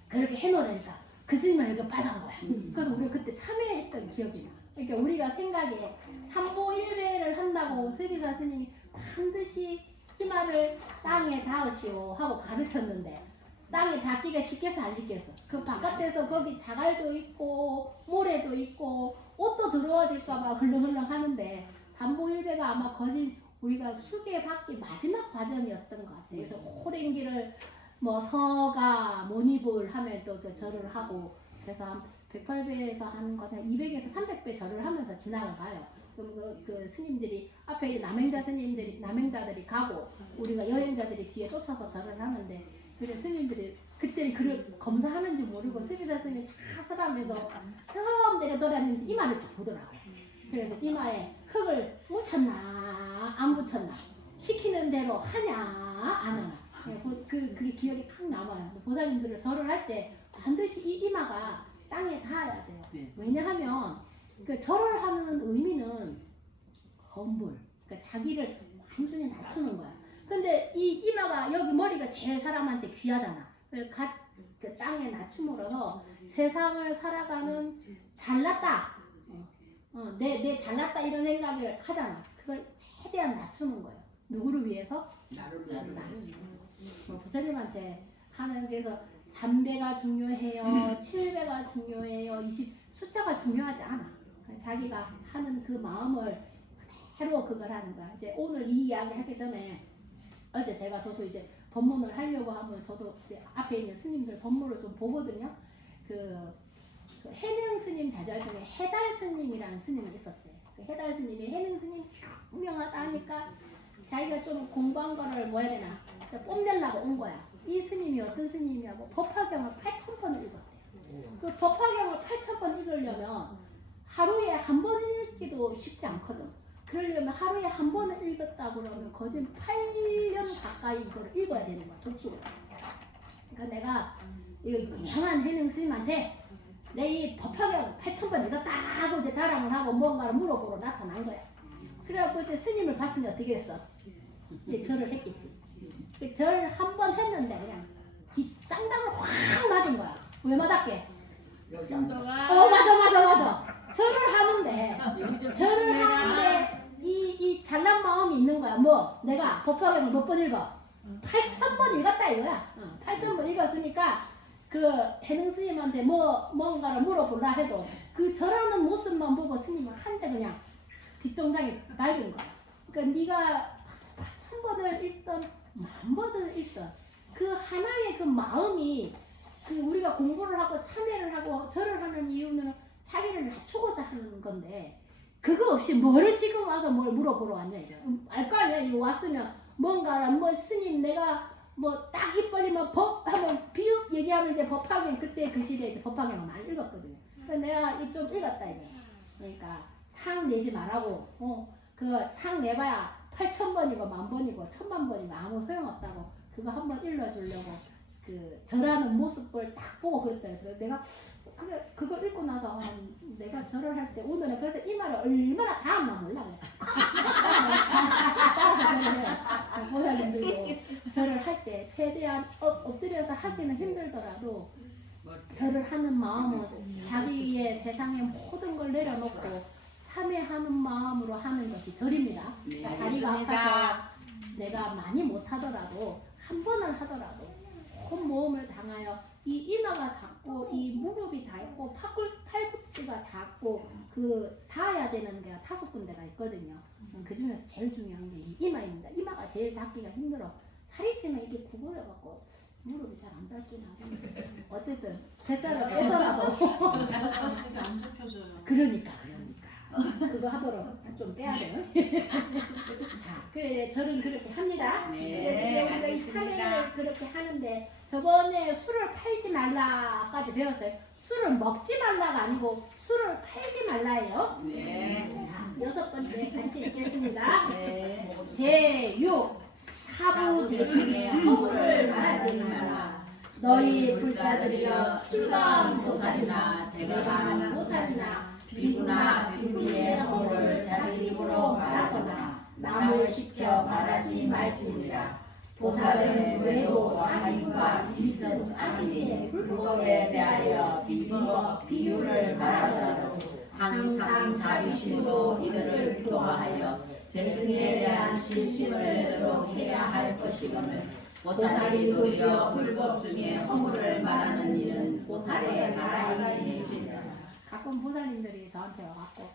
그렇게 해놓으니까 그 스님은 여기가 빨간 거야. 그래서 우리가 그때 참여했던 기억이 나. 그러니까 우리가 생각에 삼보일배를 한다고 스비사 스님이 반드시 이마를 땅에 닿으시오 하고 가르쳤는데 땅에 닿기가 쉽겠어 안 쉽겠어? 그 바깥에서 거기 자갈도 있고 모래도 있고 옷도 더러워질까봐 흘렁흘렁 하는데 삼보일배가 아마 거진 우리가 수계 받기 마지막 과정이었던 것 같아요. 그래서 오랜 길을 뭐 서가 모니불 하면 또 절을 하고 그래서 한 108배에서 하는 것한 200에서 300배 절을 하면서 지나가요. 그럼 그 스님들이 앞에 이제 남행자들이 가고 우리가 여행자들이 뒤에 쫓아서 절을 하는데 그래 스님들이 그때 그걸 검사하는지 모르고 스비사 스님이 다 서라면서 처음 내려돌았는데 이마를 딱 보더라고. 그래서 이마에 흙을 묻혔나 안 묻혔나 시키는 대로 하냐 안 하나 그게 기억이 탁 남아요. 보살님들을 절을 할 때 반드시 이 이마가 땅에 닿아야 돼요. 왜냐하면 그 절을 하는 의미는 humble, 그러니까 자기를 완전히 낮추는 거야. 근데 이 이마가 여기 머리가 제일 사람한테 귀하잖아. 그 땅에 낮춤으로써 세상을 살아가는 잘났다, 내 잘났다 이런 생각을 하잖아. 그걸 최대한 낮추는 거예요. 누구를 위해서? 나를. 뭐 부처님한테 하는 그래서 3배가 중요해요, 7배가 중요해요, 20 숫자가 중요하지 않아. 자기가 하는 그 마음을 그대로 그걸 하는 거야. 이제 오늘 이 이야기 하기 전에 어제 저도 이제 법문을 하려고 하면 저도 이제 앞에 있는 스님들 법문을 좀 보거든요. 그 해능 스님 자절 중에 해달 스님이라는 스님이 있었대. 그 해달 스님이 해능 스님 유명하다 하니까 자기가 좀 공부한 거를 뭐 해야 되나 뽐내려고 온 거야. 이 스님이 어떤 스님이냐고 법화경을 8,000번을 읽었대요. 그 법화경을 8,000번 읽으려면 하루에 한 번 읽기도 쉽지 않거든. 그러려면 하루에 한 번을 읽었다 그러면 거진 8년 가까이 이걸 읽어야 되는 거야, 독수를. 그러니까 내가 이거 유명한 해능 스님한테 내 이 법화경 8,000번 읽었다 하고 이제 자랑을 하고 뭔가를 물어보러 나타난 거야. 그래갖고 이제 스님을 봤으니 어떻게 했어? 이제 절을 했겠지. 절 한 번 했는데 그냥 땅땅을 확 맞은 거야. 왜 맞았게? 맞아. 절을 하는데 이 잘난 마음이 있는 거야. 뭐 내가 법화경을 몇 번 읽어? 8,000번 읽었다 이거야. 8,000번 읽었으니까 그 해능 스님한테 뭔가를 물어보려 해도 그 절하는 모습만 보고 스님은 한데 그냥 뒷동상에 밝은 거야. 그러니까 네가 1,000번을 읽던 10,000번을 읽던 그 하나의 그 마음이 그 우리가 공부를 하고 참회를 하고 절을 하는 이유는 자기를 낮추고자 하는 건데 그거 없이 뭐를 지금 와서 뭘 물어보러 왔냐 이거. 알 거 아니야. 이거 왔으면 뭔가 뭐 스님 내가 뭐 딱 입 벌리면 법 하면 비읍 얘기하면 이제 법화경 그때 그 시대에 이제 법화경을 많이 읽었거든요. 그래서 내가 좀 읽었다 이거. 그러니까 상 내지 말라고. 그 상 내봐야 8,000번이고 10,000번이고 10,000번이고 아무 소용없다고. 그거 한번 일러주려고 그 절하는 모습을 딱 보고 그랬다. 그래서 내가 그걸 읽고 나서 내가 절을 할 때 오늘은 그래서 이 말을 얼마나 다 안나 몰라. 보살님들도 절을 할 때 최대한 엎드려서 하기는 힘들더라도 절을 하는 마음은 자기의 세상의 모든 걸 내려놓고 참회하는 마음으로 하는 것이 절입니다. 다리가 아파서 내가 많이 못하더라도 한 번을 하더라도 온 모험을 당하여 이 이마가 닿고 이 무릎이 닿고 팔꿈치가 닿고 그 닿아야 되는 데가 5군데가 있거든요. 그 중에서 제일 중요한 게 이 이마입니다. 이마가 제일 닿기가 힘들어. 살이 찌면 이게 구부려갖고 무릎이 잘 안 닿긴 하는데 어쨌든 뱃살을 빼더라도 안 접혀져요. 그러니까 그거 하도록 좀 빼야 돼요. 자, 그래 저는 그렇게 합니다. 네, 우리가 이 참회를 그렇게 하는데 저번에 술을 팔지 말라까지 배웠어요. 술을 먹지 말라가 아니고 술을 팔지 말라예요. 네. 자, 6번째 같이 읽겠습니다. 네. 제6 사부들의 허물을 말하지 마라. 너희 불자들이여 출가한 보살이나 재가한 보살이나 비구나 비구니의 허물을 자기 입으로 말하거나 남을 시켜 말하지 말지니라. 보살은 외도 아닌과 이승 아니니 불법에 대하여 비유를 말하더라도 항상 자비심으로 이들을 교화하여 대승에 대한 신심을 내도록 해야 할 것이거늘 보살이 도리어 불법 중에 허물을 말하는 이는 보살의 말하기니라. 가끔 보살님들이 저한테 와갖고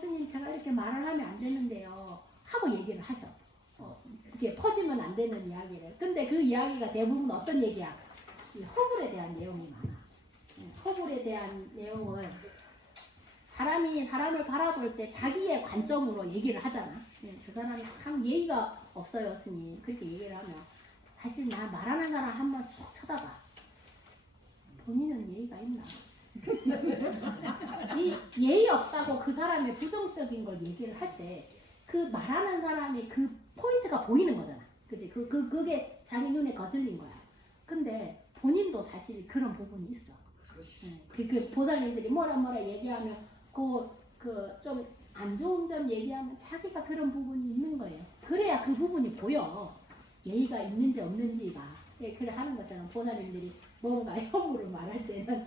스님 제가 이렇게 말을 하면 안 되는데요 하고 얘기를 하셔. 이게 퍼지면 안 되는 이야기를. 근데 그 이야기가 대부분 어떤 얘기야? 이 허물에 대한 내용이 많아. 허물에 대한 내용을 사람이 사람을 바라볼 때 자기의 관점으로 얘기를 하잖아. 그 사람이 참 예의가 없어요, 스님. 그렇게 얘기를 하면 사실 나 말하는 사람 한번 쭉 쳐다봐. 본인은 예의가 있나? 이 예의 없다고 그 사람의 부정적인 걸 얘기를 할 때 그 말하는 사람이 그 포인트가 보이는 거잖아. 그치? 그게 자기 눈에 거슬린 거야. 근데 본인도 사실 그런 부분이 있어. 그 보살님들이 뭐라 얘기하면 좀 안 좋은 점 얘기하면 자기가 그런 부분이 있는 거예요. 그래야 그 부분이 보여. 예의가 있는지 없는지가. 그래 하는 것처럼 보살님들이 뭔가 허물을 말할 때는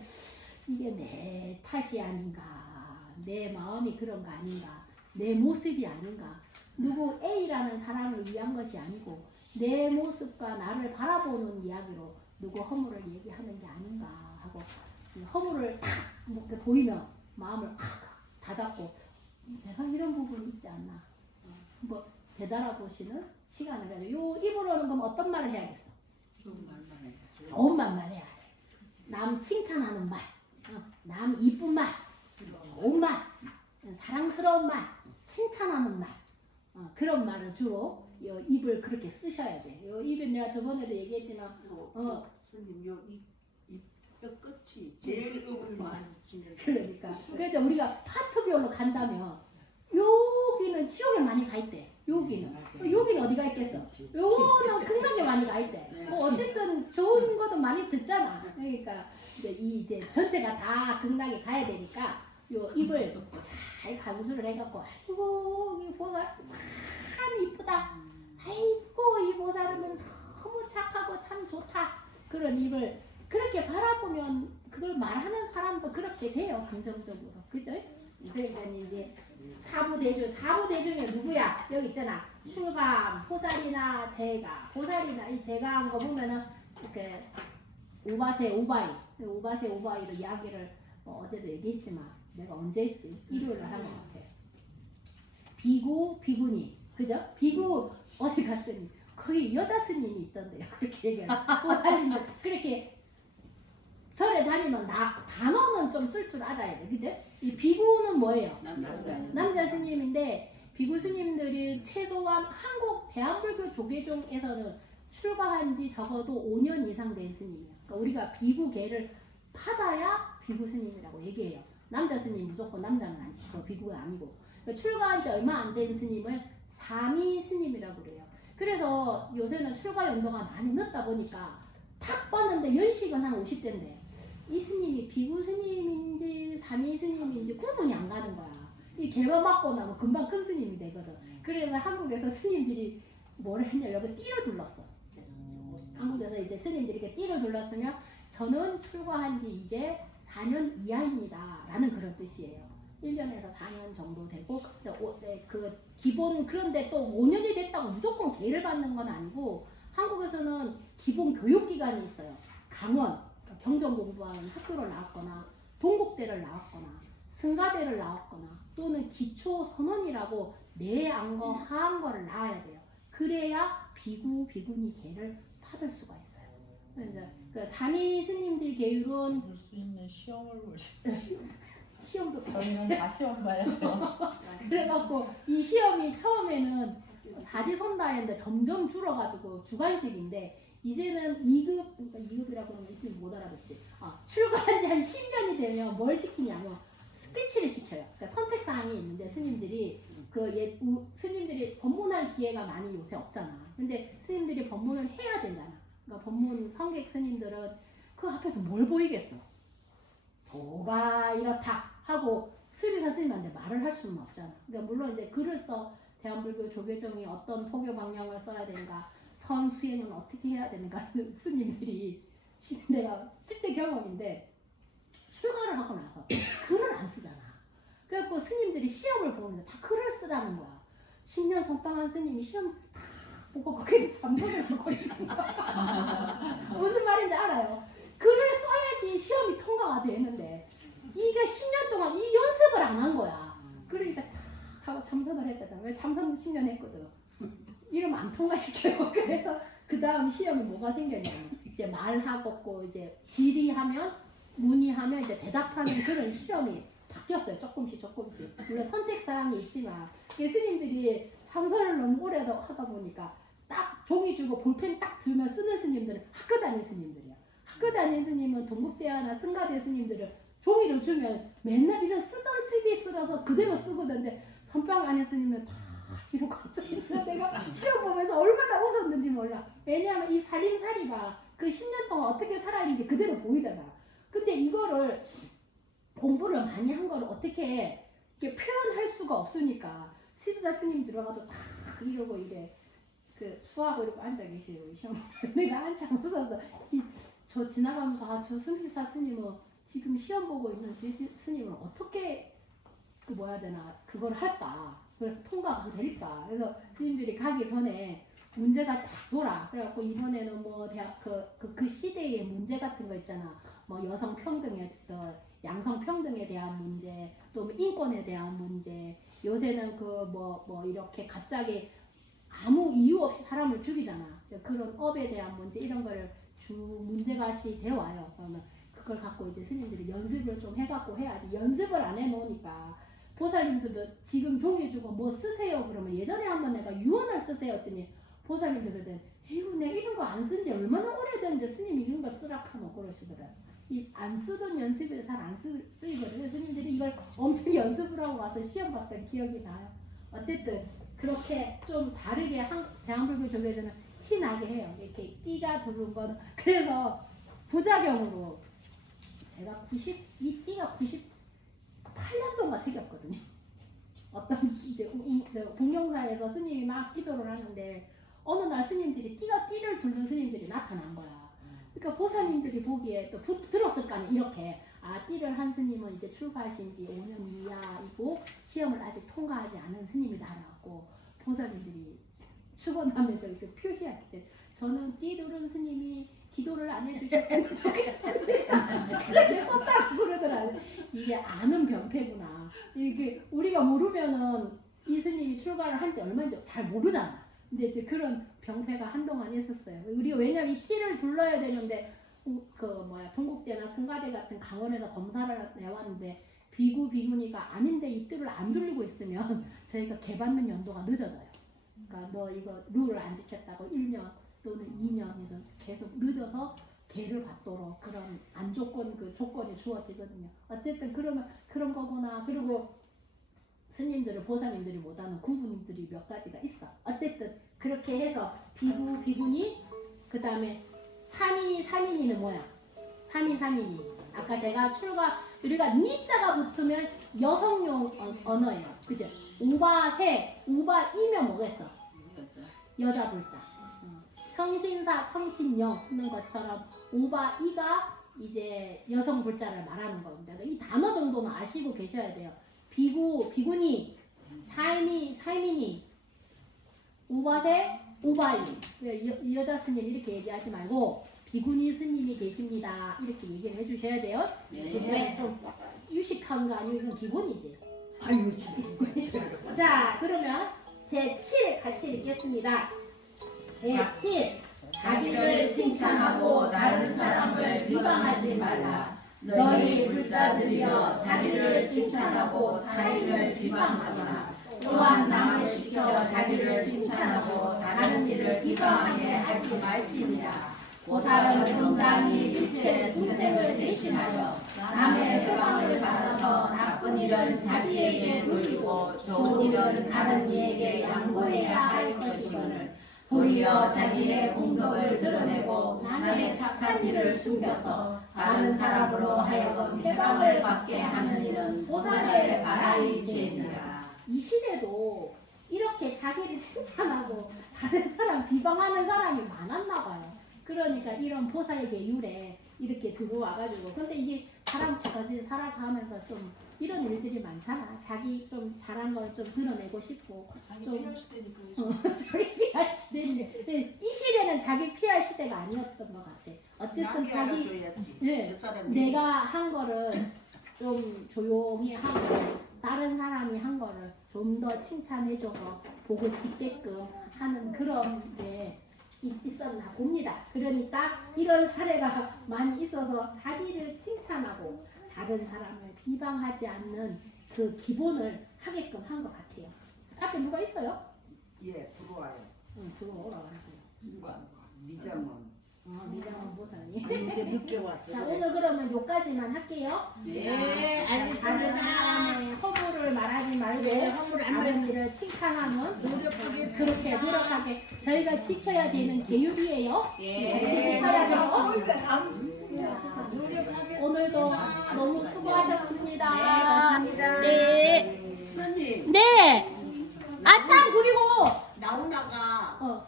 이게 내 탓이 아닌가, 내 마음이 그런 거 아닌가, 내 모습이 아닌가, 누구 A라는 사람을 위한 것이 아니고 내 모습과 나를 바라보는 이야기로 누구 허물을 얘기하는 게 아닌가 하고 허물을 탁 이렇게 보이면 마음을 탁 다잡고 내가 이런 부분이 있지 않나 뭐 되돌아보시는 시간을 가지고 요 입으로는 그럼 어떤 말을 해야겠어? 좋은 말만 해. 좋은 말만 해야 돼. 남 칭찬하는 말, 남 이쁜 말, 좋은 말, 사랑스러운 말, 칭찬하는 말, 그런 말을 주로 입을 그렇게 쓰셔야 돼. 요 입에 내가 저번에도 얘기했지만, 선생님 뼈 끝이 제일 음을 많이 주는. 그러니까 그래서 우리가 파트별로 간다면 여기는 지옥에 많이 가 있대. 여기는 어디가 있겠어? 요는 극락에 많이 가 있대. 뭐 어쨌든 좋은 것도 많이 듣잖아. 그러니까 이제 전체가 다 극락에 가야 되니까 요 입을 잘 감수를 해갖고 아이고 이 보살 참 이쁘다. 아이고 이 보살은 너무 착하고 참 좋다. 그런 입을 그렇게 바라보면 그걸 말하는 사람도 그렇게 돼요. 긍정적으로. 그죠? 그러니까 이제 사부대중이 누구야? 여기 있잖아. 출감, 보살이나 제가. 보살이나 이 제가 한 거 보면은 이렇게 우바세 오바이로 이야기를 어제도 얘기했지만 내가 언제 했지? 일요일에 한 것 같아. 비구, 비구니. 그죠? 비구 어디 갔더니 거기 여자 스님이 있던데요. 그렇게 얘기하는. 보살님들 그렇게 절에 다니면 단어는 좀 쓸 줄 알아야 돼. 그죠? 이 비구는 뭐예요? 남자 스님인데 비구 스님들이 최소한 한국 대한불교 조계종에서는 출가한 지 적어도 5년 이상 된 스님이에요. 그러니까 우리가 비구계를 받아야 비구 스님이라고 얘기해요. 남자 스님 무조건 남자는 아니고 비구가 아니고. 그러니까 출가한 지 얼마 안 된 스님을 사미 스님이라고 그래요. 그래서 요새는 출가 연도가 많이 늦다 보니까 탁 봤는데 연식은 한 50대인데 이 스님이 비구 스님인지 사미 스님인지 구분이 안 가는 거야. 이 개만 맞고 나면 금방 큰 스님이 되거든. 그래서 한국에서 스님들이 뭐를 했냐, 여기 띠를 둘렀어. 한국에서 이제 스님들이 이렇게 띠를 둘렀으면 저는 출가한 지 이제 4년 이하입니다 라는 그런 뜻이에요. 1년에서 4년 정도 되고 그 기본, 그런데 또 5년이 됐다고 무조건 계를 받는 건 아니고 한국에서는 기본 교육기관이 있어요. 강원, 경전 공부하는 학교를 나왔거나 동국대를 나왔거나 승가대를 나왔거나 또는 기초 선언이라고 내안거 하안거를 나와야 돼요. 그래야 비구, 비구니 계를 받을 수가 있어요. 그래서 그 사미 스님들 계율은 볼 수 있는 시험을 볼 수. 시험도 저희는 다 시험 봐야 돼요. 그래갖고 이 시험이 처음에는 사지선다였는데 점점 줄어가지고 주관식인데 이제는 2급, 그러니까 2급이라고 하면 있으면 못 알아듣지. 출가한 지 한 10년이 되면 뭘 시키냐면 스피치를 시켜요. 그러니까 선택사항이 있는데 스님들이 스님들이 법문할 기회가 많이 요새 없잖아. 근데 스님들이 법문을 해야 되잖아. 그러니까 법문 성객 스님들은 그 앞에서 뭘 보이겠어? 도가 이렇다 하고 수리사 스님한테 말을 할 수는 없잖아. 그러니까 물론 이제 글을 써 대한불교 조계종이 어떤 포교 방향을 써야 되는가, 선 수행은 어떻게 해야 되는가 스님들이 내가 실제 경험인데 출가를 하고 나서 글을 안 쓰잖아. 그래갖고 스님들이 시험을 보는데 다 글을 쓰라는 거야. 10년 선방한 스님이 시험 다 보고 거기에 잠선을 하고 있는 거야. 무슨 말인지 알아요? 글을 써야지 시험이 통과가 되는데 이게 10년 동안 이 연습을 안 한 거야. 그러니까 다 하고 참선을 했거든. 왜 참선 10년 했거든. 이러면 안 통과시켜요. 그래서 그 다음 시험이 뭐가 생겼냐면 이제 말하고 이제 질의하면 문의하면 이제 대답하는 그런 시험이 바뀌었어요. 조금씩. 물론 선택사항이 있지만 스님들이 참선을 너무 오래 하다 보니까 딱 종이 주고 볼펜 딱 들면 쓰는 스님들은 학교 다닌 스님들이야. 학교 다닌 스님은 동국대하나 승가대 스님들은 종이를 주면 맨날 이런 쓰던 CV 쓸어서 그대로 쓰거든요. 선방 안에 스님은 다 이러고 앉아있는 내가 시험 보면서 얼마나 웃었는지 몰라. 왜냐하면 이 살림살이가 그 10년 동안 어떻게 살아있는지 그대로 보이잖아. 근데 이거를 공부를 많이 한 거를 어떻게 이렇게 표현할 수가 없으니까 시부자 스님 들어가도 다 이러고 이래 그 수하고 이러고 앉아 계시고 시험 내가 한참 웃어서 저 지나가면서 저 승필사 스님은 지금 시험 보고 있는 스님은 어떻게 그 뭐야 되나 그걸 할까? 그래서 통과가 될까? 그래서 스님들이 가기 전에 문제가 쫙 돌아. 그래갖고 이번에는 뭐 대학 그 시대의 문제 같은 거 있잖아. 뭐 여성 평등에 양성 평등에 대한 문제, 또 인권에 대한 문제. 요새는 그 뭐 이렇게 갑자기 아무 이유 없이 사람을 죽이잖아. 그런 업에 대한 문제 이런 거를 주 문제가시 돼 와요. 그러면 그걸 갖고 이제 스님들이 연습을 좀 해갖고 해야지. 연습을 안 해놓으니까 보살님들도 지금 종이 주고 뭐 쓰세요 그러면 예전에 한번 내가 유언을 쓰세요 했더니 보살님들은 이거 내 이런 거 안 쓴 지 얼마나 오래됐는데 스님이 이런 거 쓰라 하노 그러시더라. 이 안 쓰던 연습에 잘 안 쓰이거든요. 스님들이 이걸 엄청 연습을 하고 와서 시험 봤던 기억이 나요. 어쨌든 그렇게 좀 다르게 대한불교 조계에서는 티 나게 해요. 이렇게 띠가 두른 건 그래서 부작용으로 제가 이 띠가 98년 동안 새겼거든요. 어떤 이제 공경사에서 스님이 막 기도를 하는데 어느 날 스님들이 띠를 두른 스님들이 나타난 거야. 그러니까 보살님들이 보기에 또 들었을 거 아니야. 이렇게 띠를 한 스님은 이제 출가하신 지 5년 이하이고 시험을 아직 통과하지 않은 스님이다 해갖고 보살님들이 축원하면서 이렇게 표시할 때 저는 띠 두른 스님이 기도를 안 해주셨으면 좋겠습니다. 그렇게 썼다고 그러더라고요. 이게 아는 병폐구나. 이게 우리가 모르면은 이 스님이 출가를 한 지 얼마인지 잘 모르잖아. 근데 이제 그런 병폐가 한동안 있었어요. 우리가 왜냐면 이 띠를 둘러야 되는데 동국대나 승가대 같은 강원에서 검사를 내왔는데 비구 비구니가 아닌데 이 띠를 안 둘리고 있으면 저희가 개받는 연도가 늦어져요. 그러니까 너 이거 룰을 안 지켰다고 1년 또는 2년에서 계속 늦어서 개를 받도록 그런 안 조건 그 조건이 주어지거든요. 어쨌든 그러면 그런 거구나. 그리고 스님들은 보살님들이 못하는 구분들이 몇 가지가 있어. 어쨌든 그렇게 해서 비구 비구니 그 다음에 삼인이는 뭐야? 삼인이 아까 제가 우리가 니자가 붙으면 여성용 언어예요. 그죠? 우바세 우바이면 뭐겠어? 여자 불자. 성신사 성신영 하는 것처럼 우바이가 이제 여성 불자를 말하는 겁니다. 이 단어 정도는 아시고 계셔야 돼요. 비구니 사이민이 우바세 우바이 여자 스님 이렇게 얘기하지 말고 비구니 스님이 계십니다 이렇게 얘기를 해주셔야 돼요. 네. 좀 유식한 거 아니고 이건 기본이지. 아유, 자 그러면 제7 같이 읽겠습니다. 제7 자기를 칭찬하고 다른 사람을 비방하지 말라. 너희 불자들이여 자기를 칭찬하고 타인을 비방하거나 또한 남을 시켜 자기를 칭찬하고 다른 이를 비방하게 하지 말지니라. 보살은 응당히 일체 중생을 대신하여 남의 회방을 받아서 나쁜 일은 자기에게 돌리고 좋은 일은 다른 이에게 양보해야 할 것이거늘 도리어 자기의 공덕을 드러내고 남의 착한 일을 숨겨서 다른 사람으로 하여금 해방을 받게 하는 일은 보살의 바라의 죄니라. 이 시대도 이렇게 자기를 칭찬하고 다른 사람 비방하는 사람이 많았나 봐요. 그러니까 이런 보살계 율에 이렇게 들어와가지고 근데 이게 사람 같이 살아가면서 좀 이런 일들이 많잖아. 자기 좀 잘한 걸 좀 드러내고 싶고 자기 좀 피할 시대니까 자기 피할 시대인데 이 시대는 자기 피할 시대가 아니었던 것 같아. 어쨌든 내가 한 거를 좀 조용히 하고 다른 사람이 한 거를 좀 더 칭찬해줘서 보고 짓게끔 하는 그런 게 있었나 봅니다. 그러니까 이런 사례가 많이 있어서 자기를 칭찬하고 다른 사람을 비방하지 않는 그 기본을 하게끔 한 것 같아요. 앞에 누가 있어요? 예, 들어와요. 응, 들어오라고 하세요. 누가? 미장원. 미장원 보살님. 이게 늦게 왔어. 자, 오늘 그러면 여기까지만 할게요. 네, 다른 알겠습니다. 사람의 허물을 말하지 말고 네, 허물 안 다른 일을 칭찬하는 그렇게 노력하게 저희가 지켜야 되는 계율이에요. 예. 지켜야 되고 오늘도 너무 수고하셨습니다. 네, 감사합니다. 네. 선생님, 네. 아, 참, 그리고, 나훈아가 어.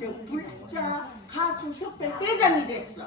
저 불자 가수 협회 회장이 됐어.